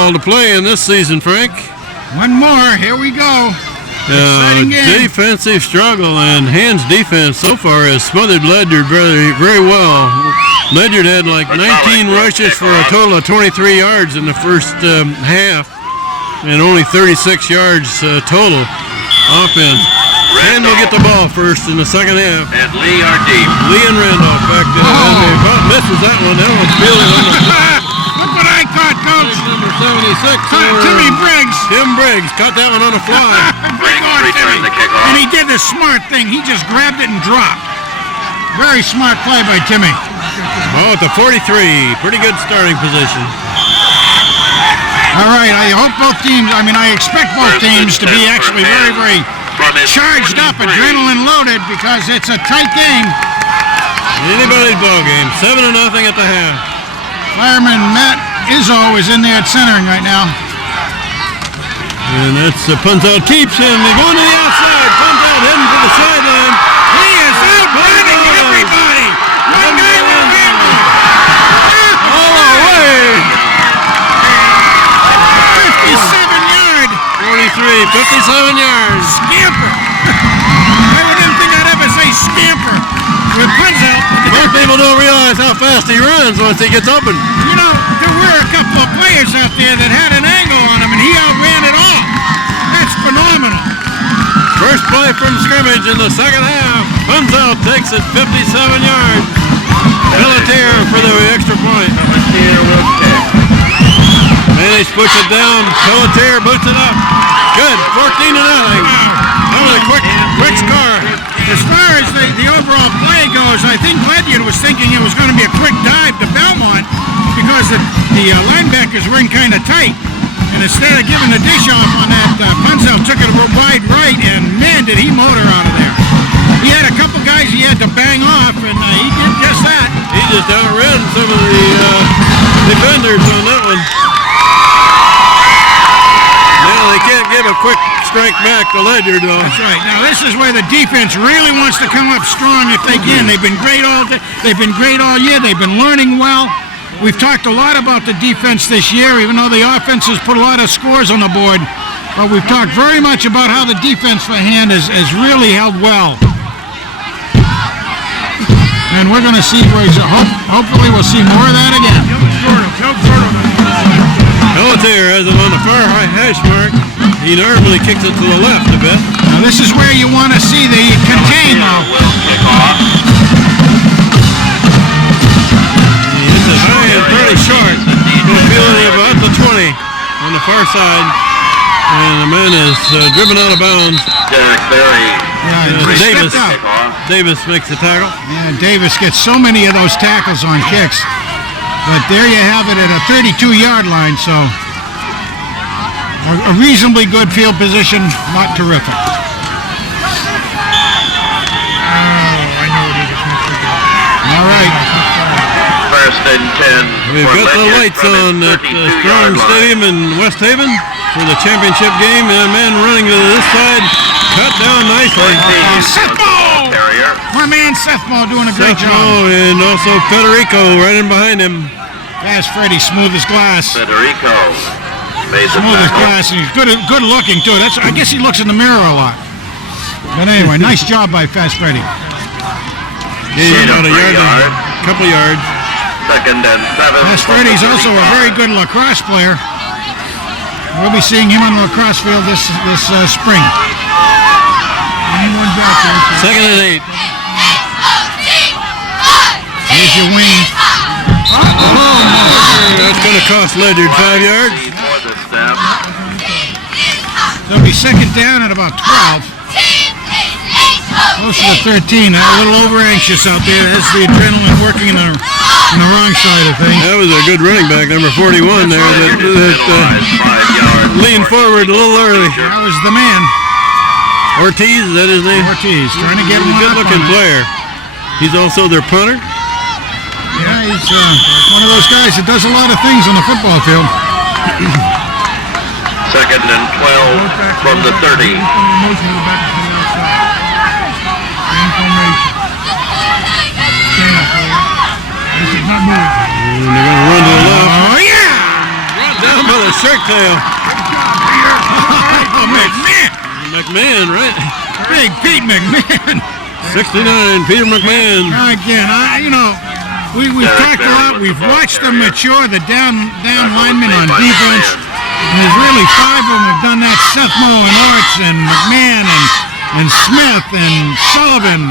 To play in this season, Frank. One more, here we go. Exciting game. Defensive struggle, and Hand's defense so far has smothered Ledyard very well. Ledyard had like 19 rushes for a total of 23 yards in the first half, and only 36 yards total offense. Hand will get the ball first in the second half. And Lee are deep. Lee and Randolph back there. About misses that one. That one's fielding on the Look what I caught, Coach. number 76. Timmy Briggs. Tim Briggs caught that one on a fly. Big on Return Timmy. the kickoff. And he did the smart thing. He just grabbed it and dropped. Very smart play by Timmy. Oh, at the 43. Pretty good starting position. All right, I hope both teams, I expect both teams to be actually very charged up, adrenaline loaded, because it's a tight game. Anybody's ball game. 7-0 at the half. Fireman Matt Izzo is in there at centering right now. And that's Punzout keeps him. They're going to the outside. Punzout heading for the side. runs once he gets open. You know, there were a couple of players out there that had an angle on him, and he outran it all. That's phenomenal. First play from scrimmage in the second half. Punzel takes it 57 yards. Pelletier for the extra point. Manage puts it down. Pelletier boots it up. Good. 14-0. That was a quick score. As far as the overall play goes, I think Ledyard was thinking it was going to be a quick dive to Belmont because the linebackers were in kind of tight. And instead of giving the dish off on that, Punzel took it wide right, and man, did he motor out of there. He had a couple guys he had to bang off, and he did just that. He just outran some of the defenders on that one. Now they can't give a quick strike back to Ledyard, though. That's right. Now this is where the defense really wants to come up strong if they can. They've been great all day. They've been great all year. They've been learning well. We've talked a lot about the defense this year, even though the offense has put a lot of scores on the board. But we've talked very much about how the defense for hand has really held well. And we're going to see where he's hopefully we'll see more of that again. Pelletier has it on the far right hash mark. He normally kicks it to the left a bit. Now this is where you want to see the contain though. He hits it high and pretty short. He'll feel it about the 20 on the far side. And the man is driven out of bounds. Davis makes the tackle. Yeah, Davis gets so many of those tackles on kicks. But there you have it at a 32-yard line, so a reasonably good field position, not terrific. All right. First and 10. We've got the lights on at Strong Stadium in West Haven for the championship game. And a man running to this side, cut down nicely. Sethmo! My man Sethmo doing a great job. And also Federico right in behind him. That's Freddie, smooth as glass. Federico made the Smooth as tackle. glass, and he's good looking too. I guess he looks in the mirror a lot. But anyway, nice job by Fast Freddie. Gained about a couple yards. Second and 7. Fast Freddie's also a very good lacrosse player. We'll be seeing him on the lacrosse field this spring. Second and 8. Here's your wing. That's going to cost Ledyard 5 yards. It'll be second down at about 12. Close to the 13. A little over anxious out there. That's the adrenaline working in the wrong side of things. That was a good running back, number 41 there, that leaned forward a little early. That was the man. Ortiz, is that his name? Ortiz, trying to get him He's a good-looking player. He's also their punter. Yeah, he's one of those guys that does a lot of things on the football field. Second and 12 from the 30. And they're going to run to the left. Oh, yeah! Brought down by the shirt tail. Oh, McMahon! McMahon, right? Big Pete McMahon. 69, Peter McMahon. Again, we've talked a lot. We've watched them mature, the down linemen on defense. And there's really 5 of them have done that. Sethmo and Orts and McMahon and Smith and Sullivan.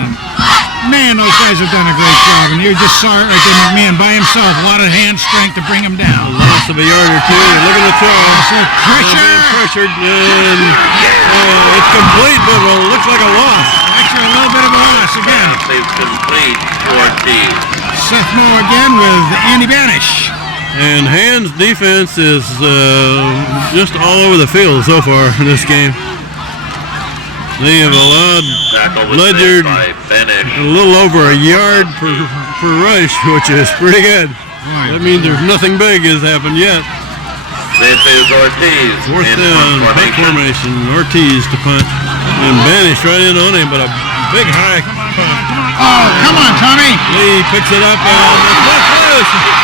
Man, those guys have done a great job. And you just saw it right there, McMahon by himself. A lot of hand strength to bring him down. Loss of a yard or two. Look at the throw. Pressure! Pressured. And it's complete, but it looks like a loss. Actually, a little bit of a loss again. It's complete to Ortiz. Sethmo again with Andy Banish. And Hand's defense is just all over the field so far in this game. They have allowed Ledyard a little over a yard per rush, which is pretty good. That means there's nothing big has happened yet. This is Ortiz. Fourth down, punt formation. Ortiz to punt. And Banish right in on him, but a big high punt. Oh, come on, Tommy. Lee picks it up and the punt's loose.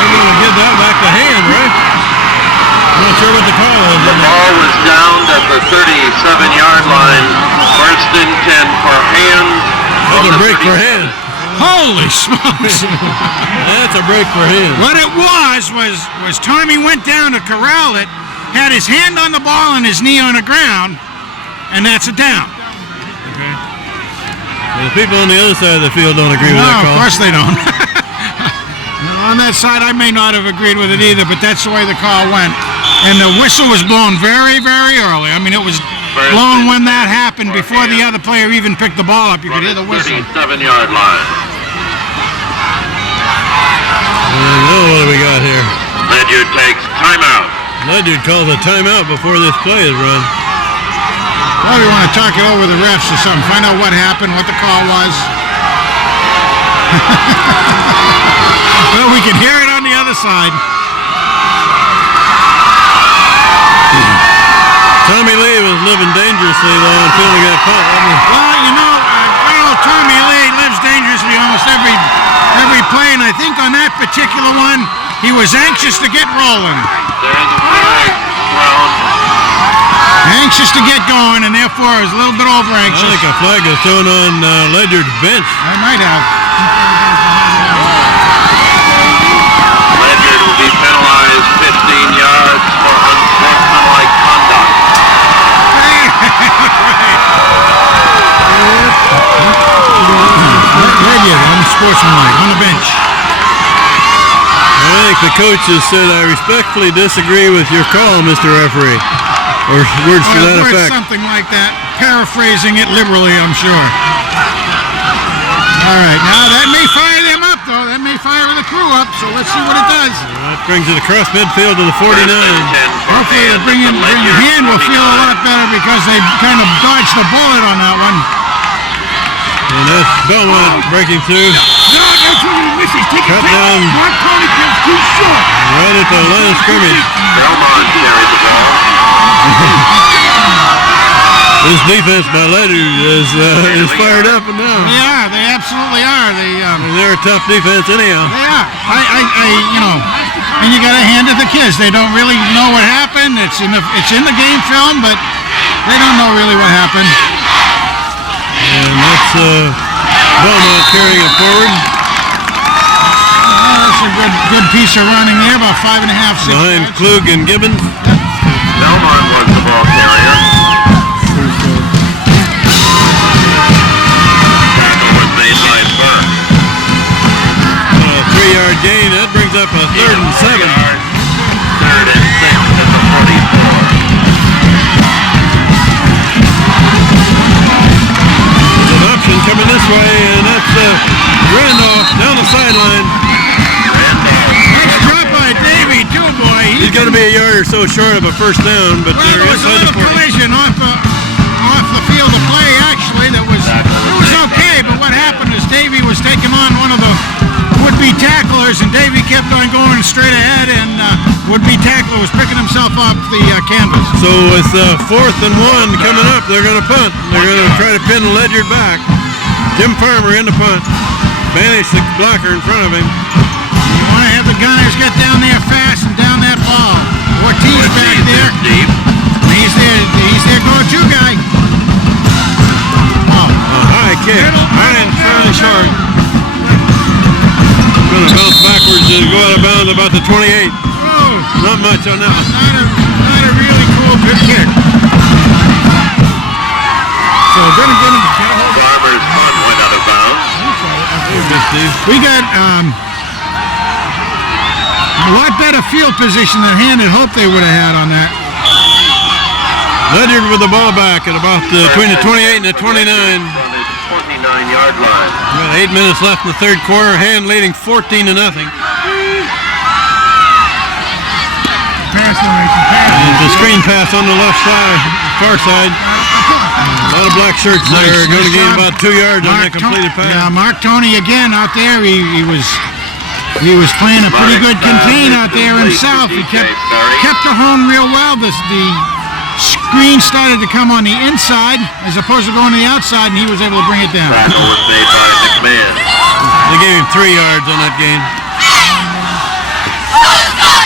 They're going to give that back to Hand, right? I'm not sure what the call is. The ball was down at the 37-yard line. First and 10 for Hand. That's a break for Hand. Holy smokes! That's a break for him. What it was Tommy went down to corral it, had his hand on the ball and his knee on the ground, and that's a down. Okay. Well, the people on the other side of the field don't agree with that call. No, of course they don't. On that side, I may not have agreed with it either, but that's the way the call went. And the whistle was blown very, very early. I mean, it was blown when that happened, before the other player even picked the ball up. You could hear the whistle. 37-yard line. What do we got here? Ledyard takes timeout. Ledyard calls a timeout before this play is run. Probably want to talk it over with the refs or something. Find out what happened, what the call was. Well, we can hear it on the other side. Tommy Lee was living dangerously though until he got caught. Well, you know, Tommy Lee lives dangerously almost every play, and I think on that particular one, he was anxious to get rolling. There's a flag thrown. Anxious to get going, and therefore is a little bit over I anxious. think a flag was thrown on Ledyard's bench. I might have. Ledyard will be penalized 15 yards for unsportsmanlike conduct. Ledyard, unsportsmanlike, on the bench. I think the coach has said, "I respectfully disagree with your call, Mr. Referee," or words to that Or effect. something like that. Paraphrasing it liberally, I'm sure. All right, now that may fire them up, though. That may fire the crew up, so let's see what it does. That brings it across midfield to the 49. Hopefully the bring hand will feel a lot better because they kind of dodged the bullet on that one. And that's Belmont breaking through. No, that's what he misses. Take Cut down. Mark Tony comes too short. Right at the line of scrimmage. Belmont carried the ball. This defense by Ledyard is fired up and down. They are. They absolutely are. They're a tough defense anyhow. They are. You know, and you got to hand it to the kids. They don't really know what happened. It's in the game film, but they don't know really what happened. And that's Belmont carrying it forward. That's a good piece of running there, about 5.5, 6 Behind yards. Klug and Gibbons. Belmont was the ball carrier. Tackle was made by Burke. 3-yard gain. That brings up a 3rd and 7. 3rd and 6 at the 44. There's an option coming this way, and that's Randolph down the sideline. Nice drop by Davey, too, boy. He's going to be a yard or so short of a first down, but Well, they're there was a inside the little 40. collision off the field of play, actually. It was okay, but what happened is Davey was taking on one of the would-be tacklers, and Davey kept on going straight ahead, and would-be tackler was picking himself off the canvas. So with 4th and 1 coming up, they're going to punt. They're going to try to pin Ledyard back. Jim Farmer in the punt. Banish the blocker in front of him. You want to have the Gunners get down there fast and down that ball. Ortiz back there. He's their go-to guy. A high kick. High and fairly short. Going to bounce backwards and go out of bounds about the 28. Oh, Not much on that one. not a really cool good kick. So gonna get him. Farmer's punt went out of bounds. We got a lot better field position than Hand had hoped they would have had on that. Ledyard with the ball back at about between the 28 and the 29. From his 49-yard line. About 8 minutes left in the 3rd quarter. Hand leading 14-0. And the screen pass on the left side, far side. A lot of black shirts there. Going to gain about 2 yards on that completed pass. Yeah, Mark Tony again out there. He was playing a pretty good contain out there himself. He kept the home real well. The screen started to come on the inside as opposed to going to the outside, and he was able to bring it down. Tackle was made by McMahon. They gave him 3 yards on that gain.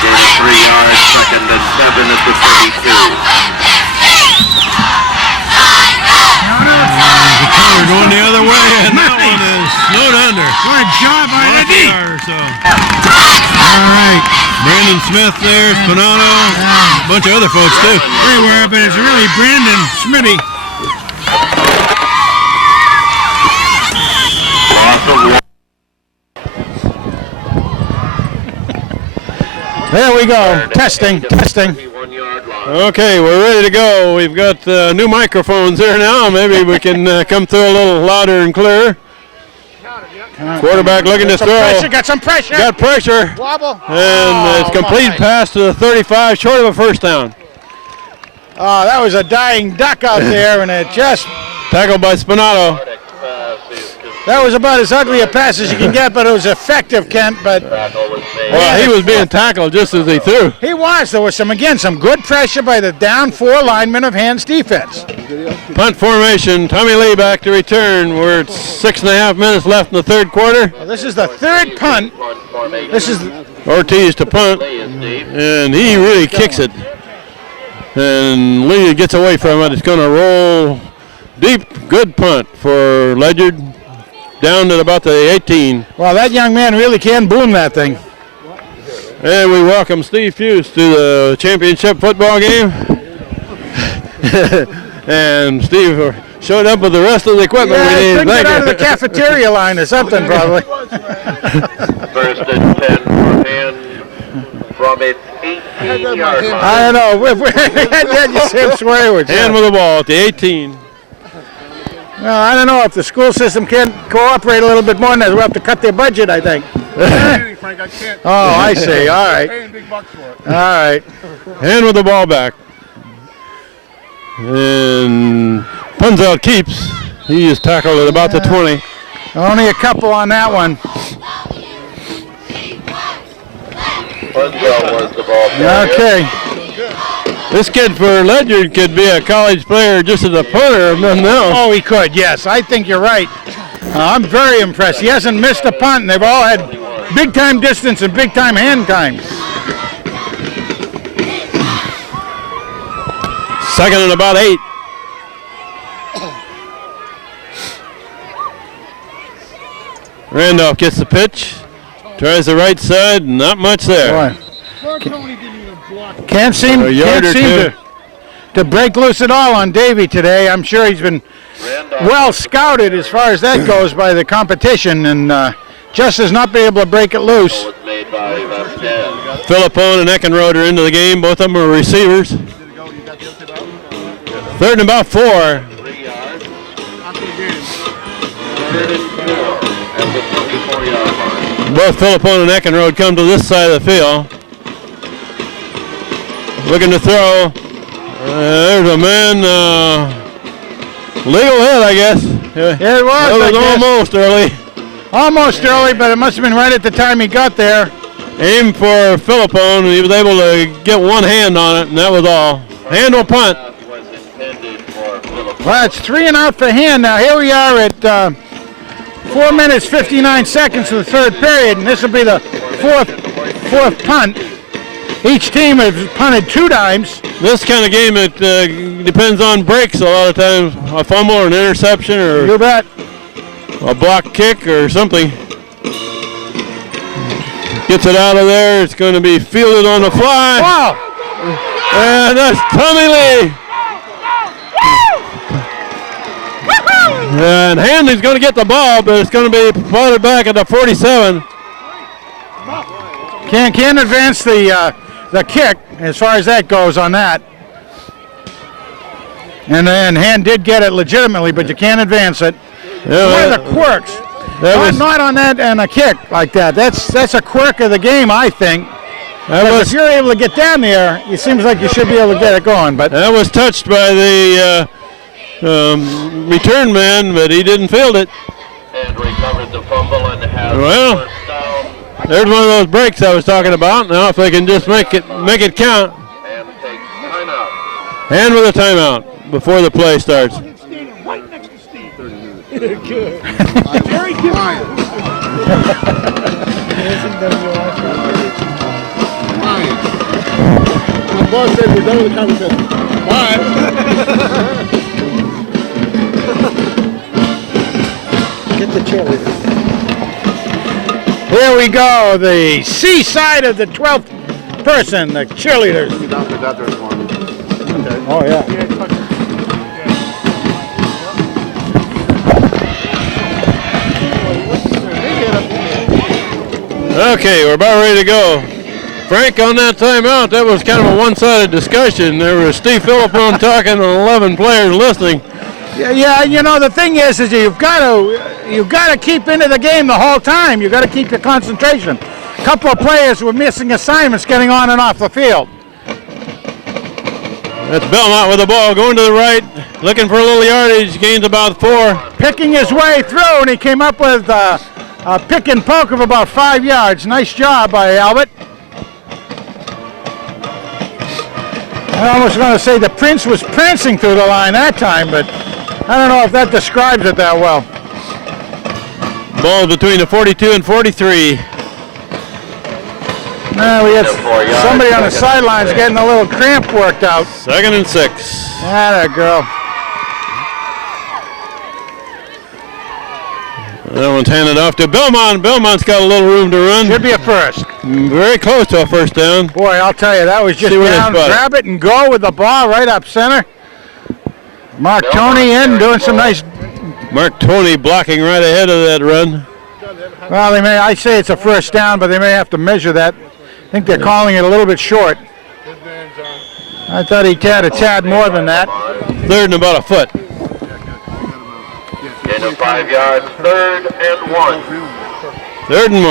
33 yards, 2nd and 7 at the 32. All right. Brandon Smith there, Spinato, a bunch of other folks too. Everywhere, but it's really Brandon Smitty. There we go. Testing. Okay, we're ready to go. We've got new microphones here now. Maybe we can come through a little louder and clearer. Quarterback looking to throw. Got some pressure. Got pressure. Wobble. And it's complete pass to the 35, short of a first down. Oh, that was a dying duck out there, and it just... Tackled by Spinato. That was about as ugly a pass as you can get, but it was effective, Kent. But well, he was being tackled just as he threw. He was. There was some good pressure by the down 4 linemen of Hand's defense. Punt formation. Tommy Lee back to return. We're at 6.5 minutes left in the third quarter. Well, this is the third punt. This is Ortiz to punt, and he really kicks it. And Lee gets away from it. It's going to roll deep. Good punt for Ledyard. Down at about the 18. Well, that young man really can boom that thing. And we welcome Steve Fuse to the championship football game. And Steve showed up with the rest of the equipment we needed. Couldn't get out of the cafeteria line or something, probably. First and 10 for Hand from its 18-yard line. I don't know. You see him swear with you. Hand with the ball at the 18. Well, I don't know if the school system can cooperate a little bit more than that. We'll have to cut their budget, I think. Oh, I see. All right. All right. Hand with the ball back. And Punzel keeps. He is tackled at about the 20. Only a couple on that one. Punzel was the ball carrier. Okay. This kid for Ledyard could be a college player just as a punter, if nothing else. Oh, he could, yes. I think you're right. I'm very impressed. He hasn't missed a punt, and they've all had big-time distance and big-time hand time. Second and about 8. Randolph gets the pitch. Tries the right side. Not much there. Boy. Can't seem to break loose at all on Davey today. I'm sure he's been well scouted as far as that goes by the competition, and just has not been able to break it loose. Philippone and Eckenrode are into the game. Both of them are receivers. Third and about 4. Both Philippone and Eckenrode come to this side of the field. Looking to throw. There's a man. Legal hit, I guess. It was. That was almost early. Almost early, but it must have been right at the time he got there. Aimed for Philippone, and he was able to get one hand on it, and that was all. Hand will punt. Well, it's 3 and out for Hand. Now here we are at 4 minutes 59 seconds of the third period, and this will be the fourth punt. Each team has punted 2 times. This kind of game, it depends on breaks a lot of times. A fumble or an interception or You bet. a block kick or something. Gets it out of there. It's going to be fielded on the fly. Wow. And that's Tommy Lee. And Hanley's going to get the ball, but it's going to be plotted back at the 47. Can't advance the kick as far as that goes on that. And then Hand did get it legitimately, but you can't advance it. Yeah, One of the quirks. Not on that and a kick like that. That's a quirk of the game, I think. If you're able to get down there, it seems like you should be able to get it going. But that was touched by the return man, but he didn't field it. And recovered the fumble and has Well, first down. There's one of those breaks I was talking about. Now if they can just make it count. And take timeout. Hand with a timeout before the play starts. Very good. My boss said we're done with the conversation. Bye. Get the cheerleader. Here we go, the C side of the 12th person, the cheerleaders. Oh, yeah. Okay, we're about ready to go. Frank, on that timeout, that was kind of a one-sided discussion. There was Steve Philippone talking and 11 players listening. Yeah, you know, the thing is you've got to keep into the game the whole time. You've got to keep your concentration. A couple of players were missing assignments getting on and off the field. That's Belmont with the ball, going to the right, looking for a little yardage, gains about 4. Picking his way through, and he came up with a pick and poke of about 5 yards. Nice job by Albert. I almost going to say the Prince was prancing through the line that time, but I don't know if that describes it that well. Ball between the 42 and 43. Now we got somebody on the sidelines getting a little cramp worked out. 2nd and 6. That girl. That one's handed off to Belmont. Belmont's got a little room to run. Should be a first. Very close to a first down. Boy, I'll tell you, that was just down, grab it and go with the ball right up center. Mark Tony in, doing some nice. Mark Tony blocking right ahead of that run. Well, I say it's a first down, but they may have to measure that. I think they're calling it a little bit short. I thought he had a tad more than that. 3rd and about a foot. Gain of 5 yards, 3rd and 1. 3rd and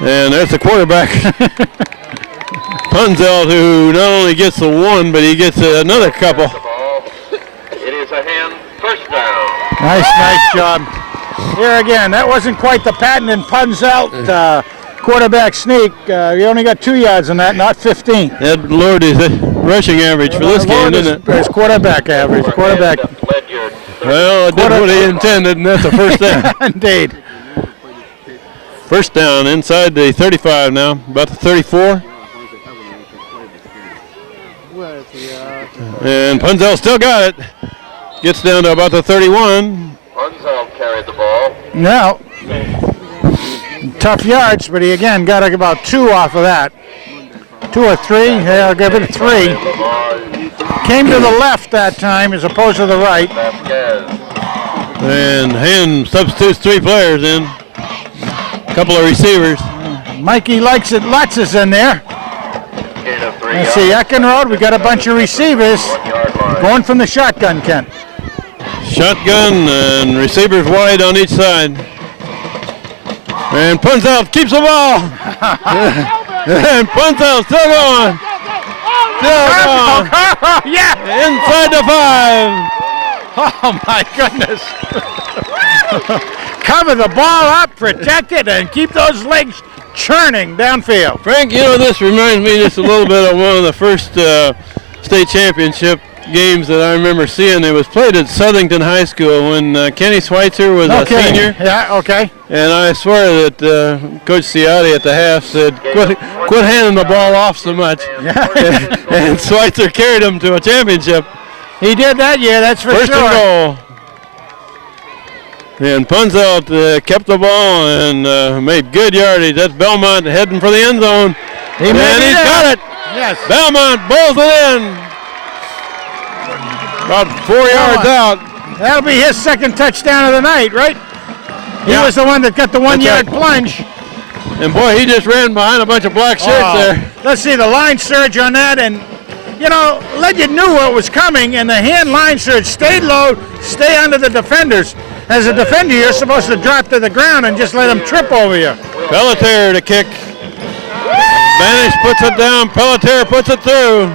1. And there's the quarterback, Punzelt, who not only gets the 1, but he gets another couple. It is a hand first down. Nice job. Here again, that wasn't quite the patent in Punzelt quarterback sneak. You only got 2 yards on that, not 15. That lowered his rushing average for this game, didn't it? His quarterback average. Quarterback. Well, it did what he intended, and that's a first down. Indeed. First down inside the 35 now, about the 34. And Punzelt still got it. Gets down to about the 31. Punzelt carried the ball. Now, tough yards, but he again got about 2 off of that. 2 or 3, yeah, I'll give it a 3. Came to the left that time as opposed to the right. And Hand substitutes 3 players in. A couple of receivers. Mikey likes it. Lutz is in there. Let's see, Eckenrode, we got a bunch of receivers going from the shotgun, Kent. Shotgun and receivers wide on each side. And Punzelt keeps the ball. And Punzelt still going. Still going. Yeah. Inside the 5. Oh my goodness. Cover the ball up, protect it, and keep those legs churning downfield. Frank, you know, this reminds me just a little bit of one of the first state championship games that I remember seeing. It was played at Southington High School when Kenny Schweitzer was a senior. Yeah, okay. And I swear that Coach Ciotti at the half said, quit handing the ball off so much. Yeah. And Schweitzer carried him to a championship. He did that year, that's for First sure. and goal. And Punzelt kept the ball and made good yardage. That's Belmont heading for the end zone. He's got it. Yes. Belmont bowls it in. About 4 yards out. That'll be his second touchdown of the night, right? He was the one that got the 1 yard plunge. And boy, he just ran behind a bunch of black shirts there. Let's see the line surge on that, and you know, Ledyard knew what was coming, and the hand line surge stayed low, stay under the defenders. As a defender, you're supposed to drop to the ground and just let them trip over you. Pelletier to kick. Banish puts it down. Pelletier puts it through.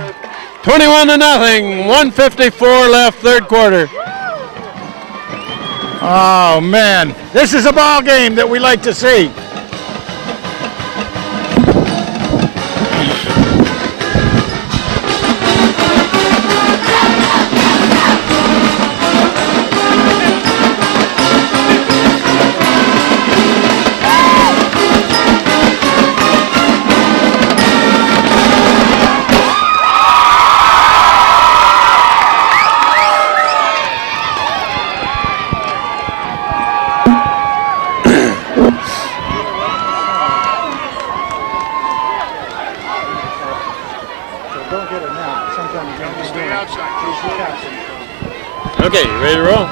21-0. 1:54 left, third quarter. Oh man, this is a ball game that we like to see. Don't get it now. Sometimes you can Stay outside. Okay, ready to roll?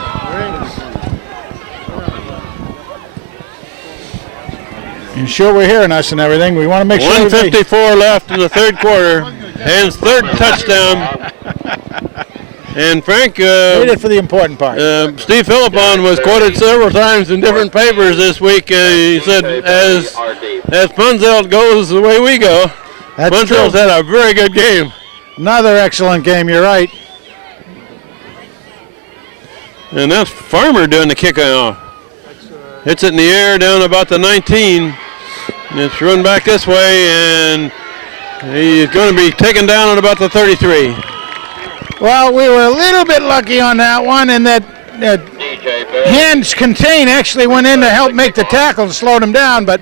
You sure we're hearing us and everything? We want to make sure. 1:54 left in the third quarter. Hand's third touchdown. And Frank, Wait it for the important part. Steve Philippon was quoted several times in different papers this week. He said, as Punzelt goes the way we go, Punzelt's had a very good game. Another excellent game, you're right. And that's Farmer doing the kickoff. Hits it in the air down about the 19. It's run back this way, and he's going to be taken down at about the 33. Well, we were a little bit lucky on that one, and that Hands Contain actually went in to help make the tackle and slowed him down, but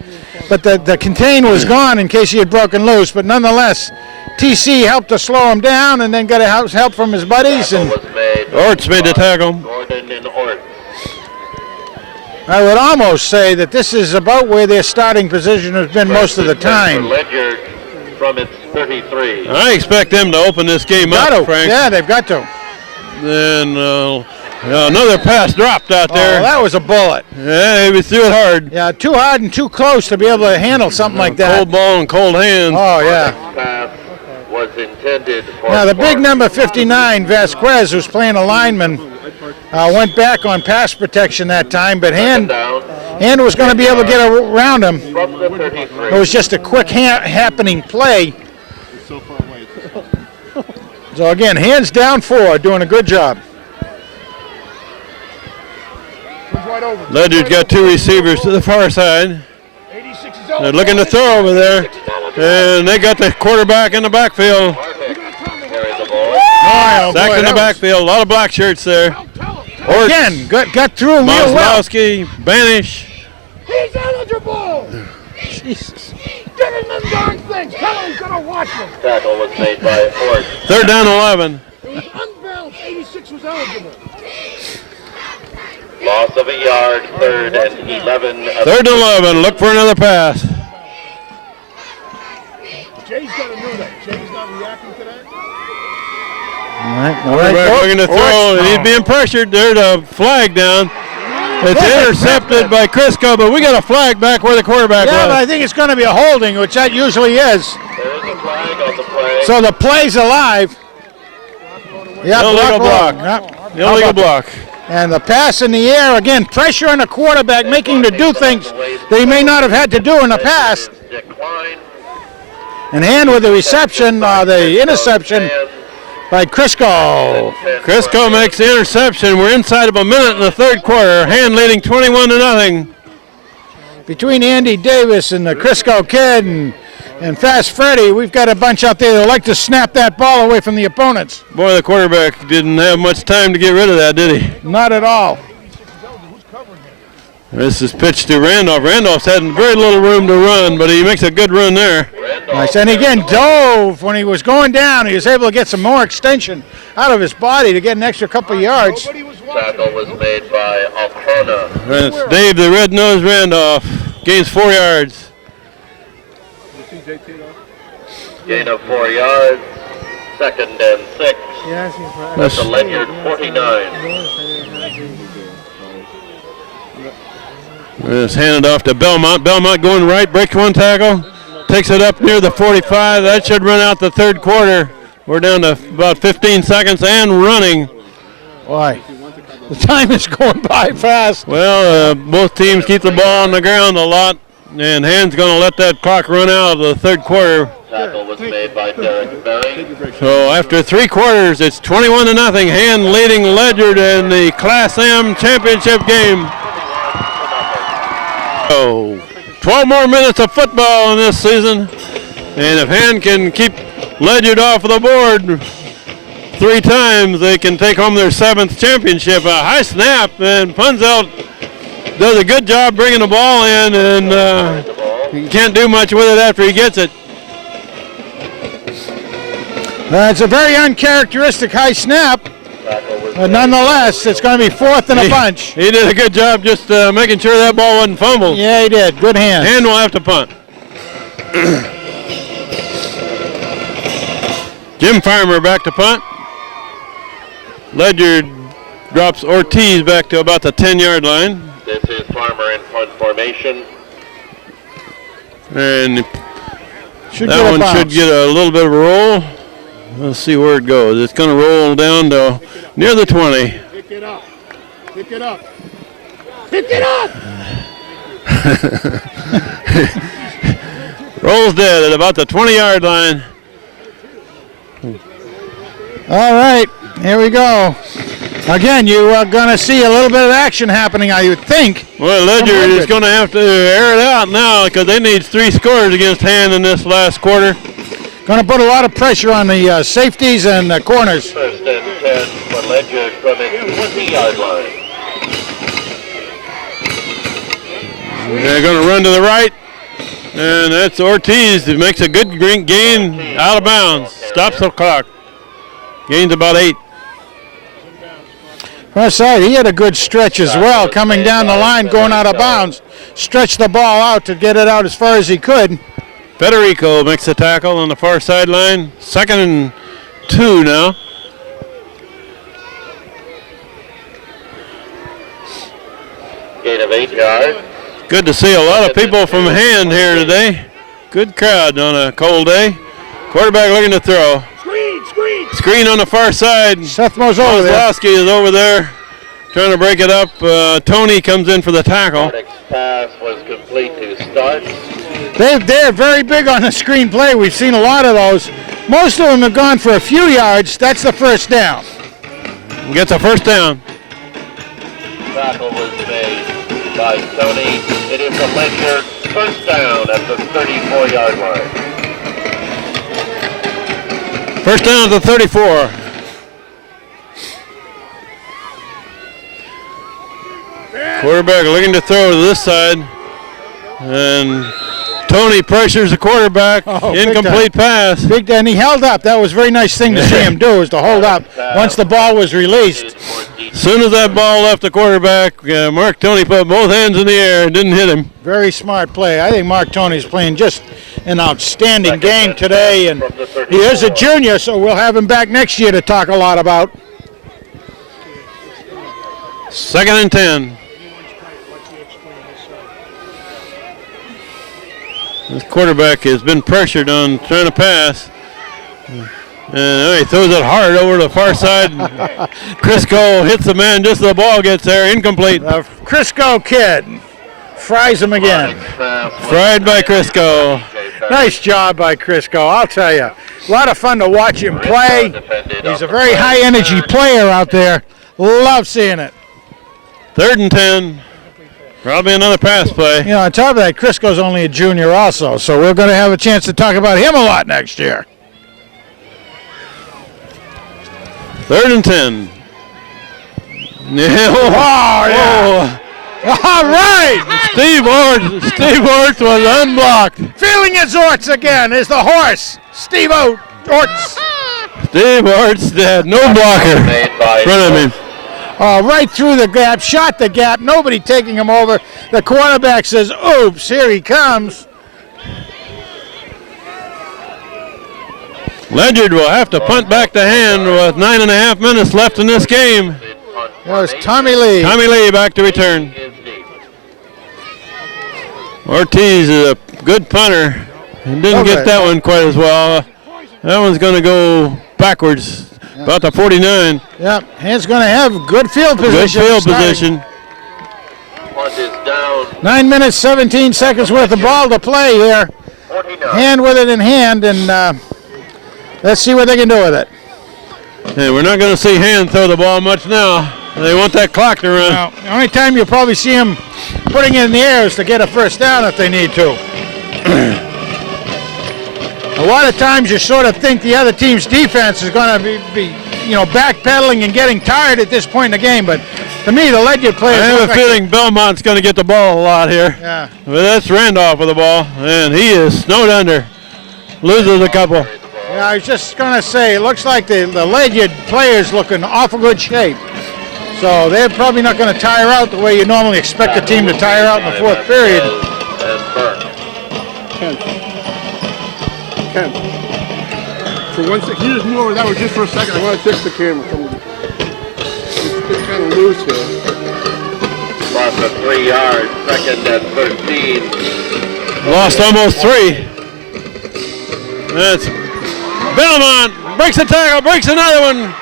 the Contain was gone in case he had broken loose. But nonetheless, TC helped to slow him down and then got help from his buddies. And Orts made the tackle. I would almost say that this is about where their starting position has been most of the time. Ledyard from its 33. I expect them to open this game up, Frank. Yeah, they've got to. Then another pass dropped out there. Oh, that was a bullet. Yeah, he threw it hard. Yeah, too hard and too close to be able to handle something like that. Cold ball and cold hands. Oh, yeah. Pass was intended for Now, the big number 59, Vasquez, who's playing a lineman, went back on pass protection that time, but Hand was going to be able to get around him. from the 33. It was just a quick happening play. So, again, Hands down 4, doing a good job. Ledyard's got two receivers to the far side. 86 is They're looking to throw over there. And they got the quarterback in the backfield. Carried the ball. Oh, Sacked in the backfield. A lot of black shirts there. Again, got through real well. Maslowski, Banish. He's eligible! Jesus. Get in them darn things! Tell him he's gonna watch them! Tackle was made by Ort. Third down 11. It was unbalanced. 86 was eligible. Loss of a yard, third and 11. Third and 11. Look for another pass. Jay's gotta know that. Jay's not reacting to that. All right. Quarterback looking to throw, and he's being pressured. There's a flag down. It's intercepted by Crisco, but we got a flag back where the quarterback Yeah, but was. I think it's going to be a holding, which that usually is. There's a flag on the play. So the play's alive. Yeah, Illegal block. Yep. Illegal block. And the pass in the air, again, pressure on the quarterback, making him to do things that he may not have had to do in the past. Decline. And Hand with the reception, the interception by Crisco. Crisco makes the interception. We're inside of a minute in the third quarter. Hand leading 21-0. Between Andy Davis and the Crisco kid and Fast Freddy, we've got a bunch out there that like to snap that ball away from the opponents. Boy, the quarterback didn't have much time to get rid of that, did he? Not at all. This is pitched to Randolph. Randolph's had very little room to run, but he makes a good run there. Nice. And again, dove when he was going down. He was able to get some more extension out of his body to get an extra couple of yards. Tackle was made by Alcona. That's Dave, the red-nosed Randolph. Gains 4 yards. Gain of 4 yards. Second and 6. That's a Ledyard 49. It's handed off to Belmont. Belmont going right, breaks one tackle, takes it up near the 45. That should run out the third quarter. We're down to about 15 seconds and running. Boy, the time is going by fast. Well, both teams keep the ball on the ground a lot, and Hand's going to let that clock run out of the third quarter. Tackle was made by Derek Berry. So after 3 quarters, it's 21-0. Hand leading Ledyard in the Class M championship game. So 12 more minutes of football in this season, and if Hand can keep Ledyard off of the board 3 times, they can take home their 7th championship. A high snap, and Punzelt does a good job bringing the ball in, and he can't do much with it after he gets it. It's a very uncharacteristic high snap, but nonetheless, it's going to be 4th and a bunch. He did a good job just making sure that ball wasn't fumbled. Yeah, he did. Good hand. Hand will have to punt. Jim Farmer back to punt. Ledyard drops Ortiz back to about the 10-yard line. This is Farmer in punt formation. And Should that one should get a little bit of a roll. Let's see where it goes. It's going to roll down to near the 20. Pick it up. Pick it up. Pick it up. Rolls dead at about the 20-yard line. All right, here we go. Again, you are going to see a little bit of action happening, I would think. Well, Ledyard is going to have to air it out now because they need 3 scores against Hand in this last quarter. Going to put a lot of pressure on the safeties and the corners. First and 10 for Ledyard from its 20-yard line. They're going to run to the right, and that's Ortiz who makes a good gain out of bounds. Stops the clock. Gains about 8. First side, he had a good stretch as well, coming down the line, going out of bounds. Stretched the ball out to get it out as far as he could. Federico makes the tackle on the far sideline. 2nd and 2 now. Gain of 8 yards. Good to see a lot of people from Hand here today. Good crowd on a cold day. Quarterback looking to throw. Screen on the far side. Seth Mo's over there. Kozlowski is over there trying to break it up. Tony comes in for the tackle. Pass was complete to start. They're very big on the screen play. We've seen a lot of those. Most of them have gone for a few yards. That's the first down. Gets a first down. Tackle was made by Tony. It is a Ledyard first down at the 34-yard line. First down at the 34. Quarterback looking to throw to this side. And Tony pressures the quarterback. Incomplete pass. Big, and he held up. That was a very nice thing to see him do, is to hold up once the ball was released. As soon as that ball left the quarterback, Mark Tony put both hands in the air and didn't hit him. Very smart play. I think Mark Tony's playing just an outstanding game today, and he is a junior, so we'll have him back next year to talk a lot about. 2nd and 10. This quarterback has been pressured on trying to pass. And he throws it hard over to the far side. Crisco hits the man just as the ball gets there. Incomplete. The Crisco kid fries him again. Fried by Crisco. Nice job by Crisco, I'll tell you. A lot of fun to watch him play. He's a very high-energy player out there. Love seeing it. 3rd and 10. Probably another pass play. You know, on top of that, Crisco's only a junior also, so we're going to have a chance to talk about him a lot next year. 3rd and 10. Yeah. All right. Steve Orts was unblocked. Feeling his Orts again is the horse. Steve Orts. Steve Orts had no blocker in front of him. Right through the gap, shot the gap, nobody taking him over. The quarterback says, oops, here he comes. Ledyard will have to punt back to Hand with 9.5 minutes left in this game. There's Tommy Lee. Tommy Lee back to return. Ortiz is a good punter. He didn't get that one quite as well. That one's going to go backwards. About the 49. Yep, Hand's going to have good field position. Good field position. Punt is down. 9 minutes, 17 seconds worth of ball to play here. 49. Hand with it in hand, and let's see what they can do with it. Hey, we're not going to see Hand throw the ball much now. They want that clock to run. Now, the only time you'll probably see him putting it in the air is to get a first down if they need to. A lot of times you sort of think the other team's defense is going to be backpedaling and getting tired at this point in the game, but to me, the Ledyard players. I have a feeling Belmont's going to get the ball a lot here. Yeah. But that's Randolph with the ball, and he is snowed under. Loses a couple. Yeah, I was just going to say, it looks like the Ledyard players look in awful good shape. So they're probably not going to tire out the way you normally expect a team to tire out in the fourth period. For 1 second, can you just move over that way just for a second? I want to fix the camera. It's kind of loose here. Loss of 3 yards, second and 13. Lost almost 3. That's Belmont breaks a tackle, breaks another one.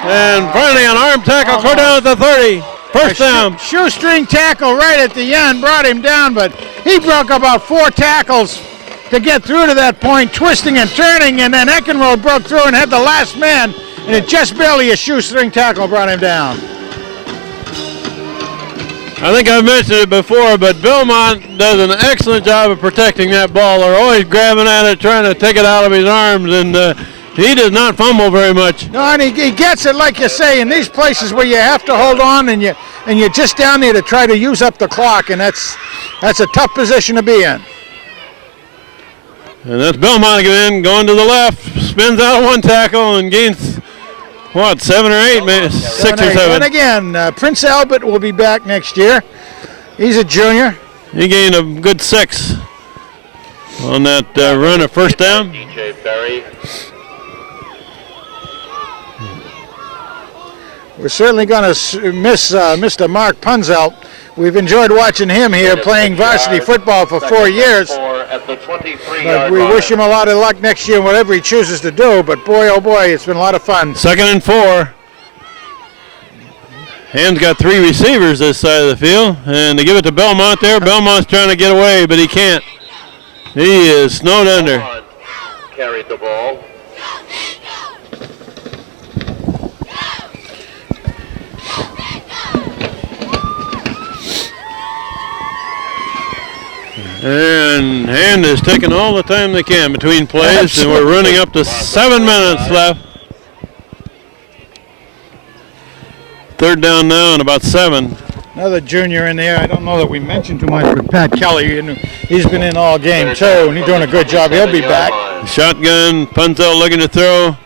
And finally an arm tackle, clear down at the 30. First down. Shoestring tackle right at the end brought him down, but he broke about 4 tackles to get through to that point, twisting and turning, and then Eckenrode broke through and had the last man, and it just barely a shoestring tackle brought him down. I think I've mentioned it before, but Belmont does an excellent job of protecting that ball. They're always grabbing at it, trying to take it out of his arms, and he does not fumble very much. No, and he gets it, like you say, in these places where you have to hold on and you're just down there to try to use up the clock, and that's a tough position to be in. And that's Belmont again, going to the left, spins out of 1 tackle and gains, what, 7 or 8, maybe 6 or 7. And again, Prince Albert will be back next year. He's a junior. He gained a good 6 on that run of first down. DJ Berry. We're certainly going to miss Mr. Mark Punzelt. We've enjoyed watching him here playing varsity football for 4 years. But we wish him a lot of luck next year in whatever he chooses to do. But boy, oh boy, it's been a lot of fun. 2nd and 4. Hand's got 3 receivers this side of the field, and they give it to Belmont there. Belmont's trying to get away, but he can't. He is snowed under. Carried the ball. And Hand is taking all the time they can between plays, and we're running up to 7 minutes left. 3rd down now and about 7. Another junior in there. I don't know that we mentioned too much, but Pat Kelly, he's been in all game too, and he's doing a good job. He'll be back. Shotgun, Punzel looking to throw,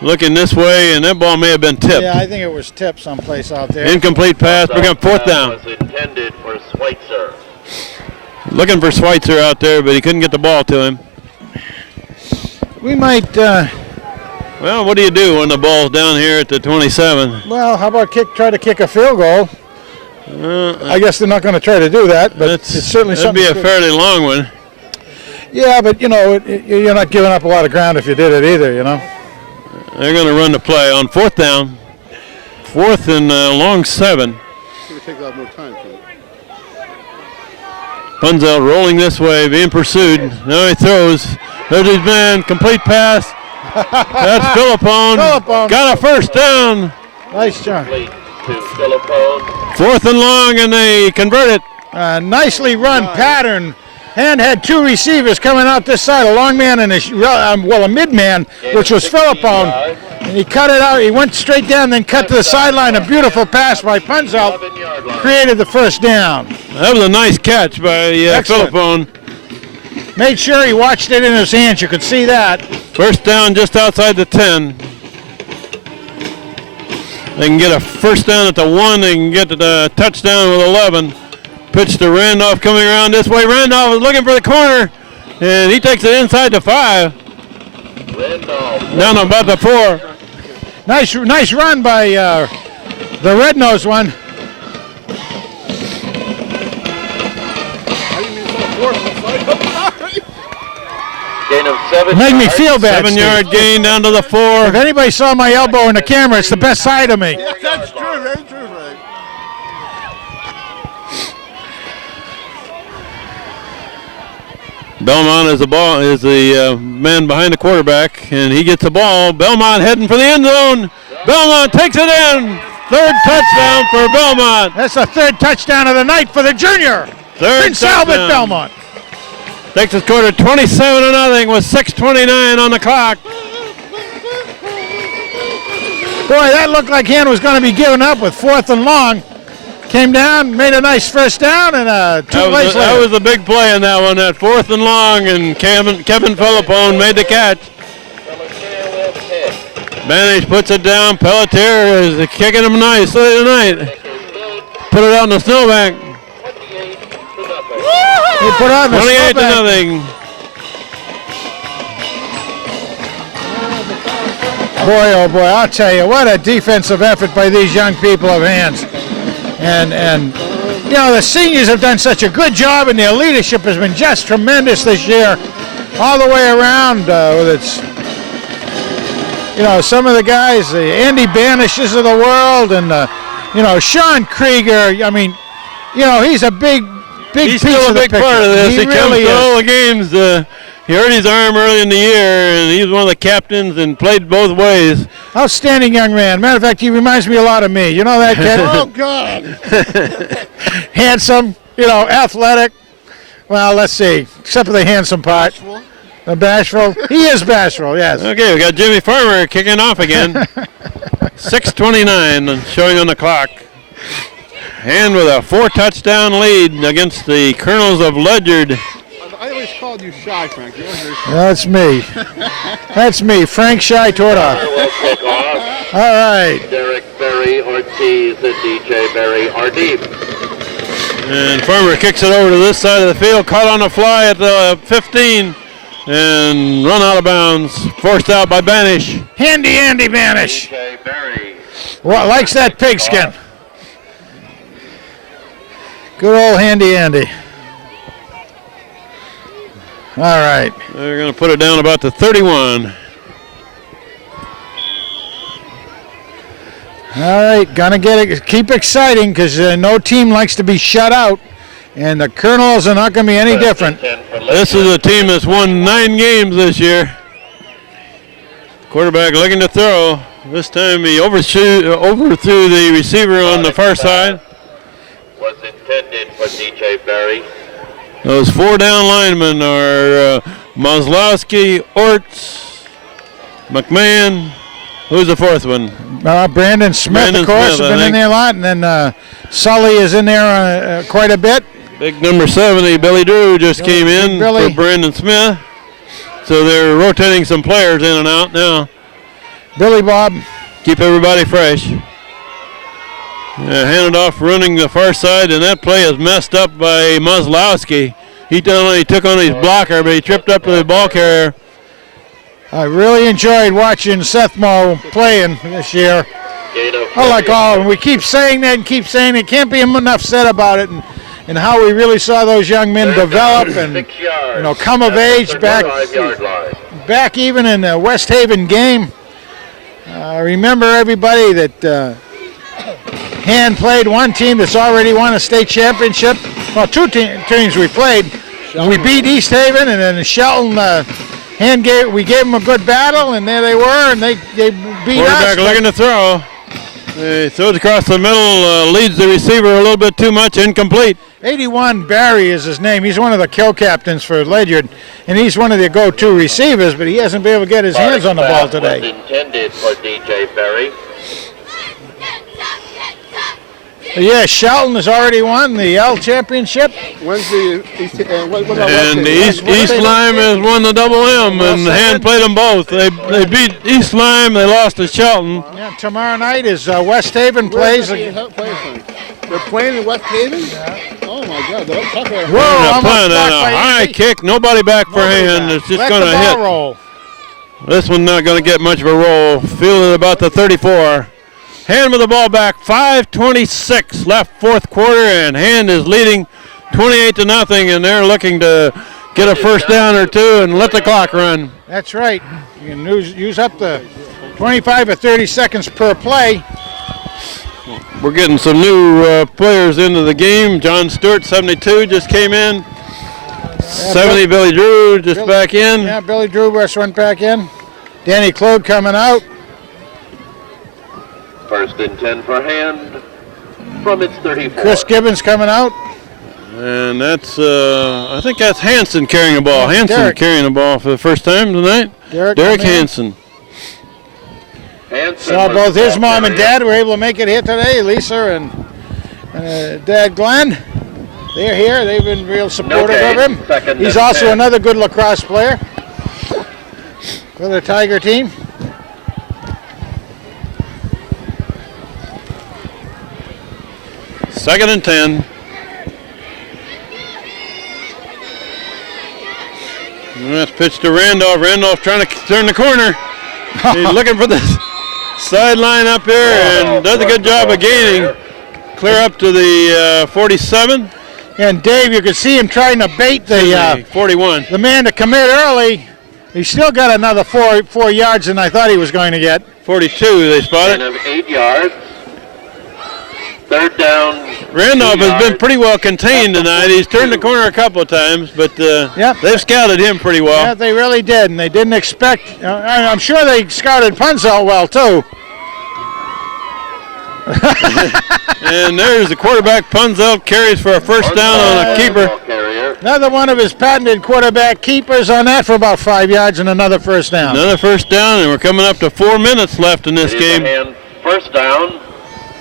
looking this way, and that ball may have been tipped. Yeah, I think it was tipped someplace out there. Incomplete pass, bring up 4th down. Was intended for Schweitzer. Looking for Schweitzer out there, but he couldn't get the ball to him. We might, well, what do you do when the ball's down here at the 27? well, how about try to kick a field goal? I guess they're not going to try to do that, but it's certainly something. That'd be a fairly long one. Yeah, but, you know, you're not giving up a lot of ground if you did it either, you know. They're going to run the play on 4th down. 4th and long 7. It's going to take a lot more time for it. Punzel rolling this way, being pursued. Now he throws. There's his man, complete pass. That's Philippone. Got a first down. Nice job. To Philippone. 4th and long, and they convert it. Nicely run pattern. Hand had 2 receivers coming out this side, a long man and a mid man, which was Philippone. And he cut it out. He went straight down, then cut to the sideline. A beautiful pass by Punzel created the first down. That was a nice catch by Philippone. Made sure he watched it in his hands. You could see that. First down just outside the 10. They can get a first down at the 1. They can get the touchdown with 11. Pitch to Randolph coming around this way. Randolph is looking for the corner, and he takes it inside the 5. Randolph. Down about the 4. Nice run by the red-nosed one. Gain of 7 Made me yards. feel bad. 7-yard gain down to the 4. If anybody saw my elbow in the camera, it's the best side of me. That's true, very true, Ray. Belmont is the man behind the quarterback, and he gets the ball. Belmont heading for the end zone. Belmont takes it in. 3rd touchdown for Belmont. That's the 3rd touchdown of the night for the junior. 3rd Prince Albert touchdown. Belmont. Takes the score to 27-0 with 6:29 on the clock. Boy, that looked like Hand was going to be giving up with 4th and long. Came down, made a nice first down, and two plays later. That was a big play in that one, that 4th and long, and Kevin Philippone made the catch. Banish puts it down. Pelletier is kicking him nicely tonight. Put it out in the snowbank. He put on the 28-0. snowbank. Boy, oh boy, I'll tell you, what a defensive effort by these young people of Hands. And you know, the seniors have done such a good job, and their leadership has been just tremendous this year, all the way around. With its, you know, some of the guys, the Andy Banishes of the world, and you know, Sean Krieger. I mean, you know, he's a big He's piece still a of the big picture. part of this. He really comes to is. all the games. He hurt his arm early in the year, and he was one of the captains and played both ways. Outstanding young man. Matter of fact, he reminds me a lot of me. You know that kid? Oh, God. Handsome, you know, athletic. Well, let's see. Except for the handsome part. Bashful. He is bashful, yes. Okay, we got Jimmy Farmer kicking off again. 6:29 showing on the clock. And with a 4-touchdown lead against the Colonels of Ledyard. I always called you shy, Frank. That's me. That's me, Frank Shy Tordoff. Will kick off. All right. Derek Berry Ortiz and DJ Berry Ardeen. And Farmer kicks it over to this side of the field, caught on a fly at the 15, and run out of bounds, forced out by Banish. Handy Andy Banish. DJ Berry. Well, likes that pigskin. Good old Handy Andy. All right. They're going to put it down about the 31. All right, gonna get it. Keep exciting, because no team likes to be shut out, and the Colonels are not going to be any different. This is a team that's won 9 games this year. Quarterback looking to throw. This time he overthrew the receiver on the far side. Was intended for DJ Berry. Those 4 down linemen are Maslowski, Orts, McMahon. Who's the 4th one? Brandon Smith, Brandon of course, Smith, has been in there a lot, and then Sully is in there quite a bit. Big number 70, Billy Drew, just came in Billy. for Brandon Smith. So they're rotating some players in and out now. Billy Bob. Keep everybody fresh. Handed off running the far side, and that play is messed up by Maslowski. He not only took on his blocker, but he tripped up to the ball carrier. I really enjoyed watching Seth Moe playing this year. I like all of them. We keep saying that and keep saying it. Can't be enough said about it, and how we really saw those young men develop and, you know, come of age back even in the West Haven game. Remember, everybody, that Hand played one team that's already won a state championship. Well, 2 teams we played. We beat East Haven, and then Shelton. We gave them a good battle, and there they were, and they beat us. Quarterback looking to throw. He throws across the middle, leads the receiver a little bit too much, incomplete. 81 Barry is his name. He's one of the kill captains for Ledyard, and he's one of the go-to receivers, but he hasn't been able to get his hands on the ball today. Was intended for DJ Berry. Yeah, Shelton has already won the L championship. When's the And East Lyme has won the double M, and Hand played them both. They beat East Lyme, they lost to Shelton. Yeah, tomorrow night is West Haven plays. They're playing in West Haven? Yeah. Oh, my God. Don't talk about Whoa, almost and blocked a by high Andy. kick, nobody back for Hand. It's just Let going the to ball hit. roll. This one's not going to get much of a roll. Fielded about the 34. Hand with the ball back, 5:26 left, 4th quarter, and Hand is leading 28-0, and they're looking to get a first down or 2 and let the clock run. That's right. You can use up the 25 or 30 seconds per play. We're getting some new players into the game. John Stewart, 72, just came in. 70, Billy Drew just back in. Yeah, Billy Drew just went back in. Danny Claude coming out. 1st and 10 for Hand from its 34. Chris Gibbons coming out. And that's, I think that's Hanson carrying the ball. Hanson Derek. carrying the ball for the first time tonight. Derek Hanson. Saw both his mom and dad were able to make it here today. Lisa and Dad Glenn. They're here. They've been real supportive of him. He's also another good lacrosse player for the Tiger team. Second and 10. And that's pitched to Randolph. Randolph trying to turn the corner. He's looking for the sideline up here and does a good job of gaining. Clear up to the 47. And Dave, you can see him trying to bait the 41. The man to commit early. He's still got another 4 yards than I thought he was going to get. 42, they spotted. Gain of 8 yards. Third down. Randolph has been pretty well contained tonight. He's turned the corner a couple of times, but they've scouted him pretty well. Yeah, they really did, and they didn't expect. I'm sure they scouted Punzel well too. And there's the quarterback. Punzel carries for a first down on a keeper. Another one of his patented quarterback keepers on that for about 5 yards and another first down. Another first down, and we're coming up to 4 minutes left in this game. And first down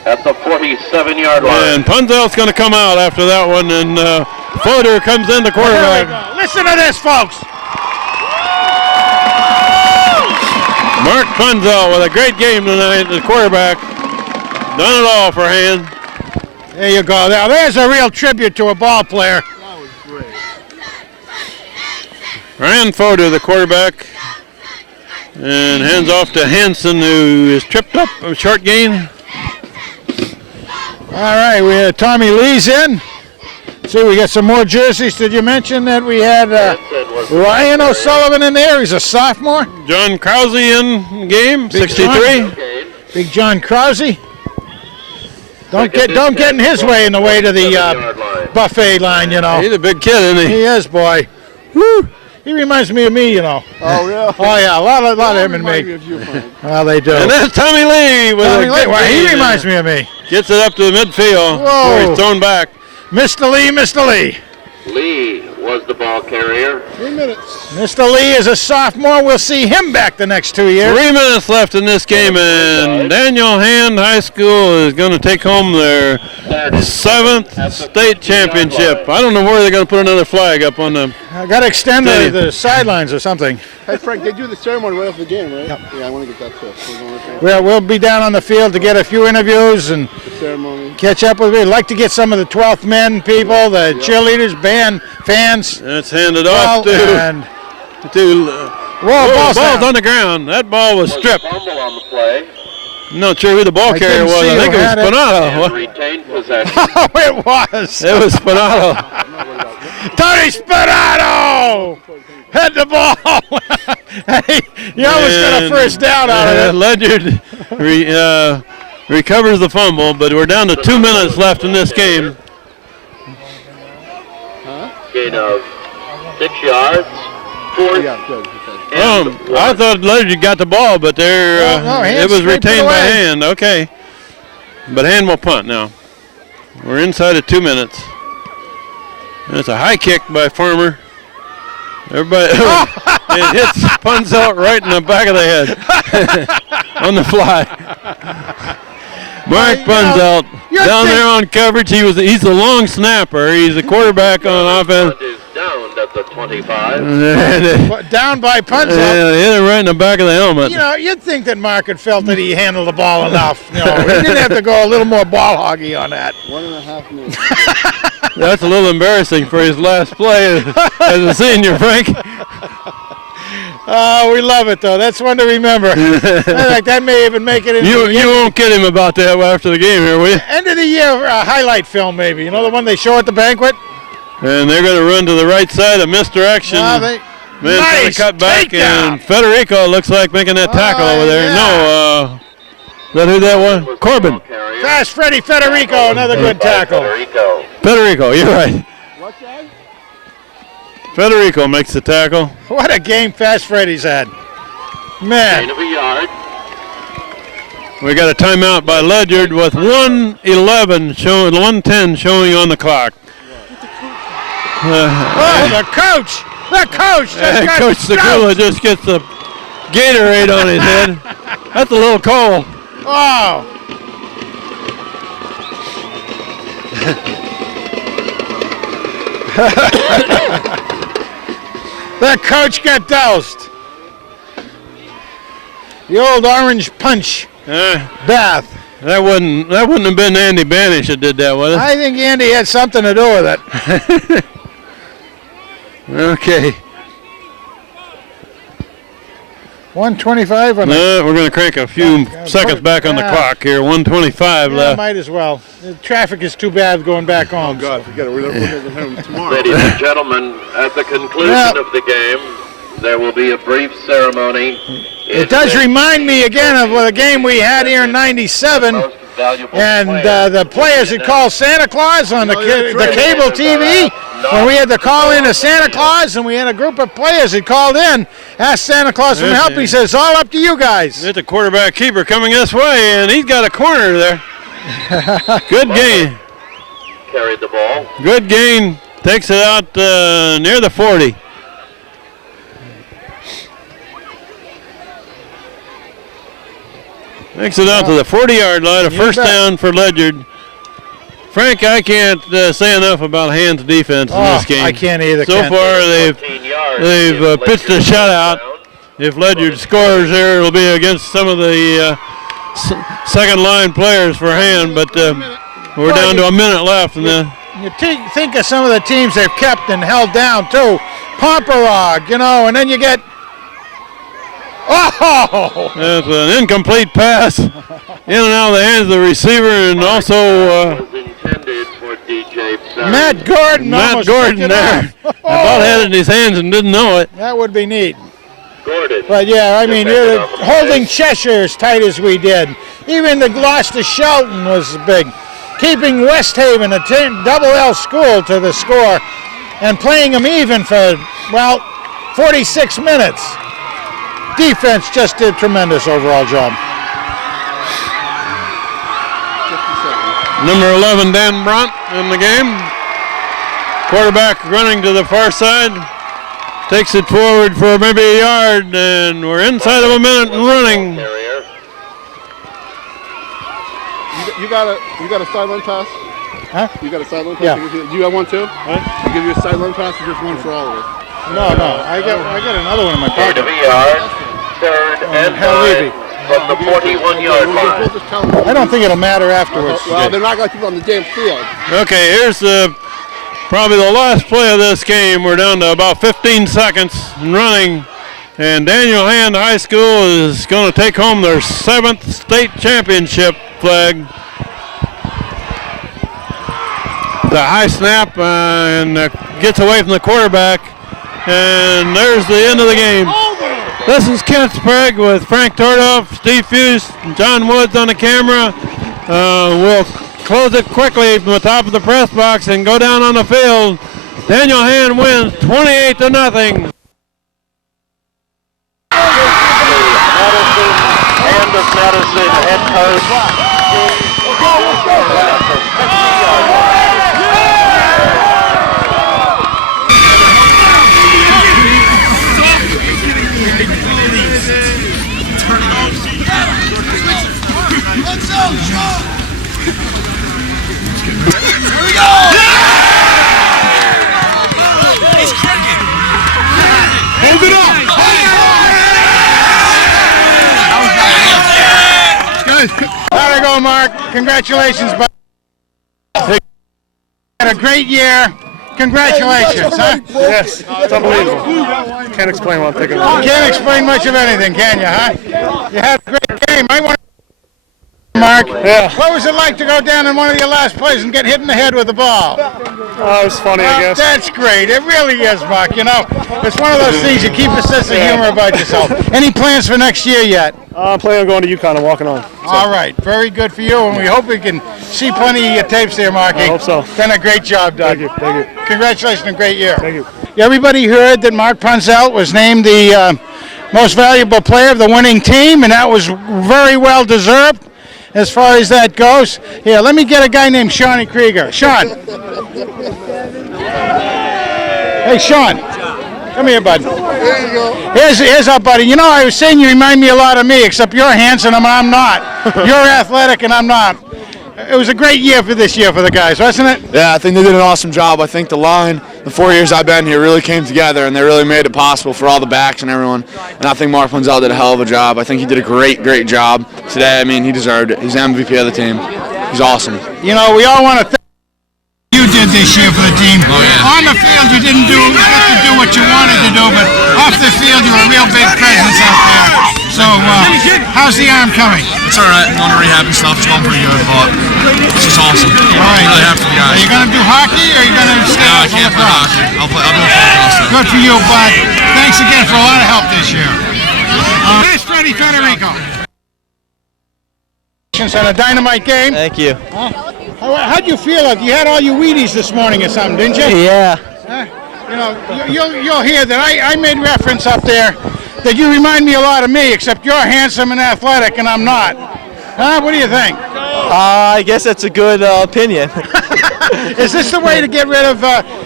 at the 47-yard line. And Punzel's going to come out after that one, and Fodor comes in, the quarterback. Listen to this, folks. Mark Punzel with a great game tonight, the quarterback. Done it all for hand. There you go. Now, there's a real tribute to a ball player. That was great. Ryan Fodor, the quarterback, and hands off to Hanson, who is tripped up, a short gain. All right, we had Tommy Lee's in. See, we got some more jerseys. Did you mention that we had Ryan O'Sullivan in there? He's a sophomore. John Krause in game, Big 63. Big John Krause. Don't get in his way in the way to the buffet line, you know. He's a big kid, isn't he? He is, boy. Woo! He reminds me of me, you know. Oh, yeah. Oh, yeah, a lot of him and me. Well, they do. And that's Tommy Lee. Well, he reminds me of me. Gets it up to the midfield before he's thrown back. Mr. Lee, Mr. Lee. Lee was the ball carrier. 3 minutes. Mr. Lee is a sophomore. We'll see him back the next 2 years. 3 minutes left in this game, and Daniel Hand High School is going to take home their 7th state championship. I don't know where they're going to put another flag up on them. I got to extend the sidelines or something. Hey, Frank, they do the ceremony right after the game, right? Yep. Yeah, I want to get that too. We'll be down on the field to get a few interviews and Ceremony. catch up with me. I'd like to get some of the 12th men people, the cheerleaders, band, fans. That's handed off to ball's ball's on the ground. That ball was stripped. Fumble on the play. I'm not sure who the ball carrier couldn't was. see I think who it was had it. Spinato. And retained possession. Oh, it was. It was Spinato. Tony Spinato had the ball. Hey, you almost got a first down out of it. Ledyard recovers the fumble, but we're down to 2 minutes left in this game. Gain of 6 yards. Fourth. Yeah, good. I thought Ledyard got the ball, but it was retained by Hand. Okay. But Hand will punt now. We're inside of 2 minutes. And it's a high kick by Farmer. Everybody, it hits Punzel right in the back of the head on the fly. Mark Punzel down there on coverage. He's the long snapper. He's the quarterback on offense. Is down at the 25. Down by Punzel. Hit him right in the back of the helmet. You know, you'd think that Mark had felt that he handled the ball enough. You know, he didn't have to go a little more ball hoggy on that. 1.5 minutes. That's a little embarrassing for his last play as a senior, Frank. Oh, we love it, though. That's one to remember. In fact, that may even make it into You won't kid him about that after the game here, will you? end of the year highlight film, maybe. You know, the one they show at the banquet? And they're going to run to the right side, a misdirection. Man trying to cut back, takedown. and Federico looks like making that tackle over there. yeah. No, is that who that was? Corbin. Fast Freddy Federico, another good tackle. Federico, you're right. What's that? Federico makes the tackle. What a game Fast Freddy's had. Man. Gain of a yard. We got a timeout by Ledyard with 1:11 showing, 1:10 showing on the clock. The coach! The coach! just got Coach Segula just gets the Gatorade on his head. That's a little cold. Oh. That coach got doused. The old orange punch bath. That wouldn't have been Andy Banish that did that, was it? I think Andy had something to do with it. Okay. 1:25 on No, we're going to crank a few seconds back on the clock here. 1:25 left. Might as well. The traffic is too bad going back home. Oh, God, forget it. We're going to home tomorrow. Ladies and gentlemen, at the conclusion of the game, there will be a brief ceremony. It does remind me again of a game we had here in '97, and the players had called Santa Claus on the cable TV. When we had to call in a Santa Claus, and we had a group of players that called in, asked Santa Claus for help. He says, "It's all up to you guys." It's a quarterback keeper coming this way, and he's got a corner there. Good gain. Carried the ball. Good gain. Takes it out near the 40. Makes it out to the 40-yard line. A first down for Ledyard. Frank, I can't say enough about Hand's defense in this game. I can't either. So far, they've pitched a shutout. If Ledyard scores there, it'll be against some of the second-line players for Hand. But we're down to a minute left. And you think of some of the teams they've kept and held down too. Pomperog, and then you get. Oh! That's an incomplete pass in and out of the hands of the receiver, and also Matt Gordon there about had it in his hands and didn't know it. That would be neat. But yeah, I mean, holding Cheshire as tight as we did. Even the loss to Shelton was big. Keeping West Haven, a double L school, to the score, and playing them even for 46 minutes. Defense just did tremendous overall job. Number 11, Dan Brandt, in the game. Quarterback running to the far side. Takes it forward for maybe a yard, and we're inside of a minute and running. You got a sideline pass? Huh? You got a sideline pass? Yeah. Do you have one too? What? You give you a sideline pass or just one for all of us? No. I got another one in my pocket. Third and 9 from the 41-yard line. I don't think it'll matter afterwards. Well, they're not going to keep on the damn field. Okay, here's probably the last play of this game. We're down to about 15 seconds and running. And Daniel Hand High School is going to take home their 7th state championship flag. The high snap and gets away from the quarterback. And there's the end of the game. This is Kent Sprague with Frank Tordoff, Steve Fuse, and John Woods on the camera. We'll close it quickly from the top of the press box and go down on the field. Daniel Hand wins 28-0. Hand of Medicine head coach. Hold it up! There we go, Mark. Congratulations, bud. Had a great year. Congratulations, huh? Yes, it's unbelievable. Can't explain what I'm thinking of. Can't explain much of anything, can you, huh? You had a great game. I want Mark, what was it like to go down in one of your last plays and get hit in the head with the ball? It was funny, I guess. That's great. It really is, Mark. It's one of those things you keep a sense of humor about yourself. Any plans for next year yet? I'm planning on going to UConn and walking on. So. All right. Very good for you, and we hope we can see plenty of your tapes there, Marky. I hope so. Done a great job, Doug. Thank you. Congratulations on a great year. Thank you. Everybody heard that Mark Punzelt was named the most valuable player of the winning team, and that was very well deserved. As far as that goes, here, let me get a guy named Shawnee Krieger. Sean. Hey, Sean. Come here, bud. There you go. Here's our buddy. I was saying you remind me a lot of me, except you're handsome and I'm not. You're athletic and I'm not. It was a great year for this year for the guys, wasn't it? Yeah, I think they did an awesome job. I think the line, the 4 years I've been here, really came together, and they really made it possible for all the backs and everyone. And I think Mark Punzelt did a hell of a job. I think he did a great job today. He deserved it. He's the MVP of the team. He's awesome. We all want to thank you did this year for the team. Oh, yeah. On the field, you didn't get to do what you wanted to do, but off the field, you were a real big presence out there. So, how's the arm coming? It's all right. Going to rehab and stuff. It's going pretty good, but it's just awesome. All right. Really happy for you guys. Are you going to do hockey, or are you going to stay No, I out for can't play lacrosse? hockey. I'll do lacrosse though. Good for you, bud. Thanks again for a lot of help this year. Here's Freddie Federico. On a dynamite game. Thank you. How'd you feel? You had all your Wheaties this morning or something, didn't you? Yeah. You know, you'll hear that I made reference up there that you remind me a lot of me, except you're handsome and athletic, and I'm not. Huh? What do you think? I guess that's a good opinion. Is this the way to get rid of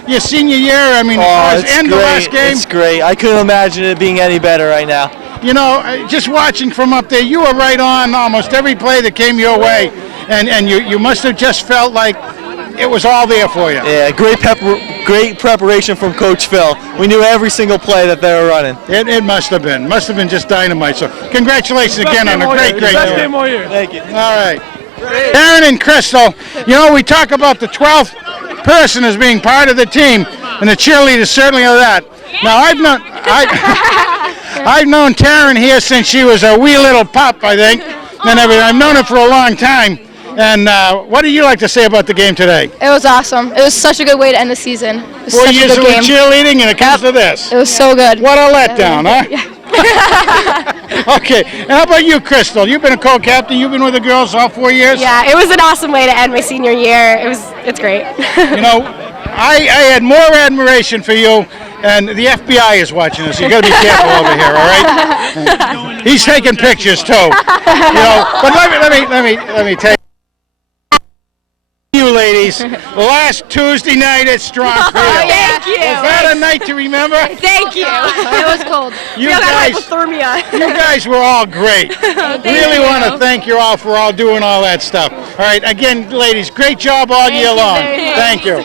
your senior year? I mean, end the last game. It's great. I couldn't imagine it being any better right now. You know, just watching from up there, you were right on almost every play that came your way, and you must have just felt like it was all there for you. Yeah, great preparation from Coach Phil. We knew every single play that they were running. It must have been just dynamite. So congratulations again on a great game all year. Thank you. All right. Aaron and Crystal, you know, we talk about the 12th person as being part of the team, and the cheerleaders certainly are that. Now, I've known Taryn here since she was a wee little pup, I think, and everything. I've known her for a long time. And what do you like to say about the game today? It was awesome. It was such a good way to end the season. It was 4 such years a of good game. cheerleading, and it comes to this. It was so good. What a letdown, huh? Yeah. Okay, and how about you, Crystal? You've been a co-captain. You've been with the girls all 4 years? Yeah, it was an awesome way to end my senior year. It's great. You know, I had more admiration for you, and the FBI is watching us. You got to be careful over here, all right? He's taking pictures too. You know, but let me tell you, ladies, last Tuesday night at Strongfield. Thank you. Was that a night to remember? Thank you. It was cold. You guys were all great. Really want to thank you all for all doing all that stuff. All right, again, ladies, great job all year long. Thank you.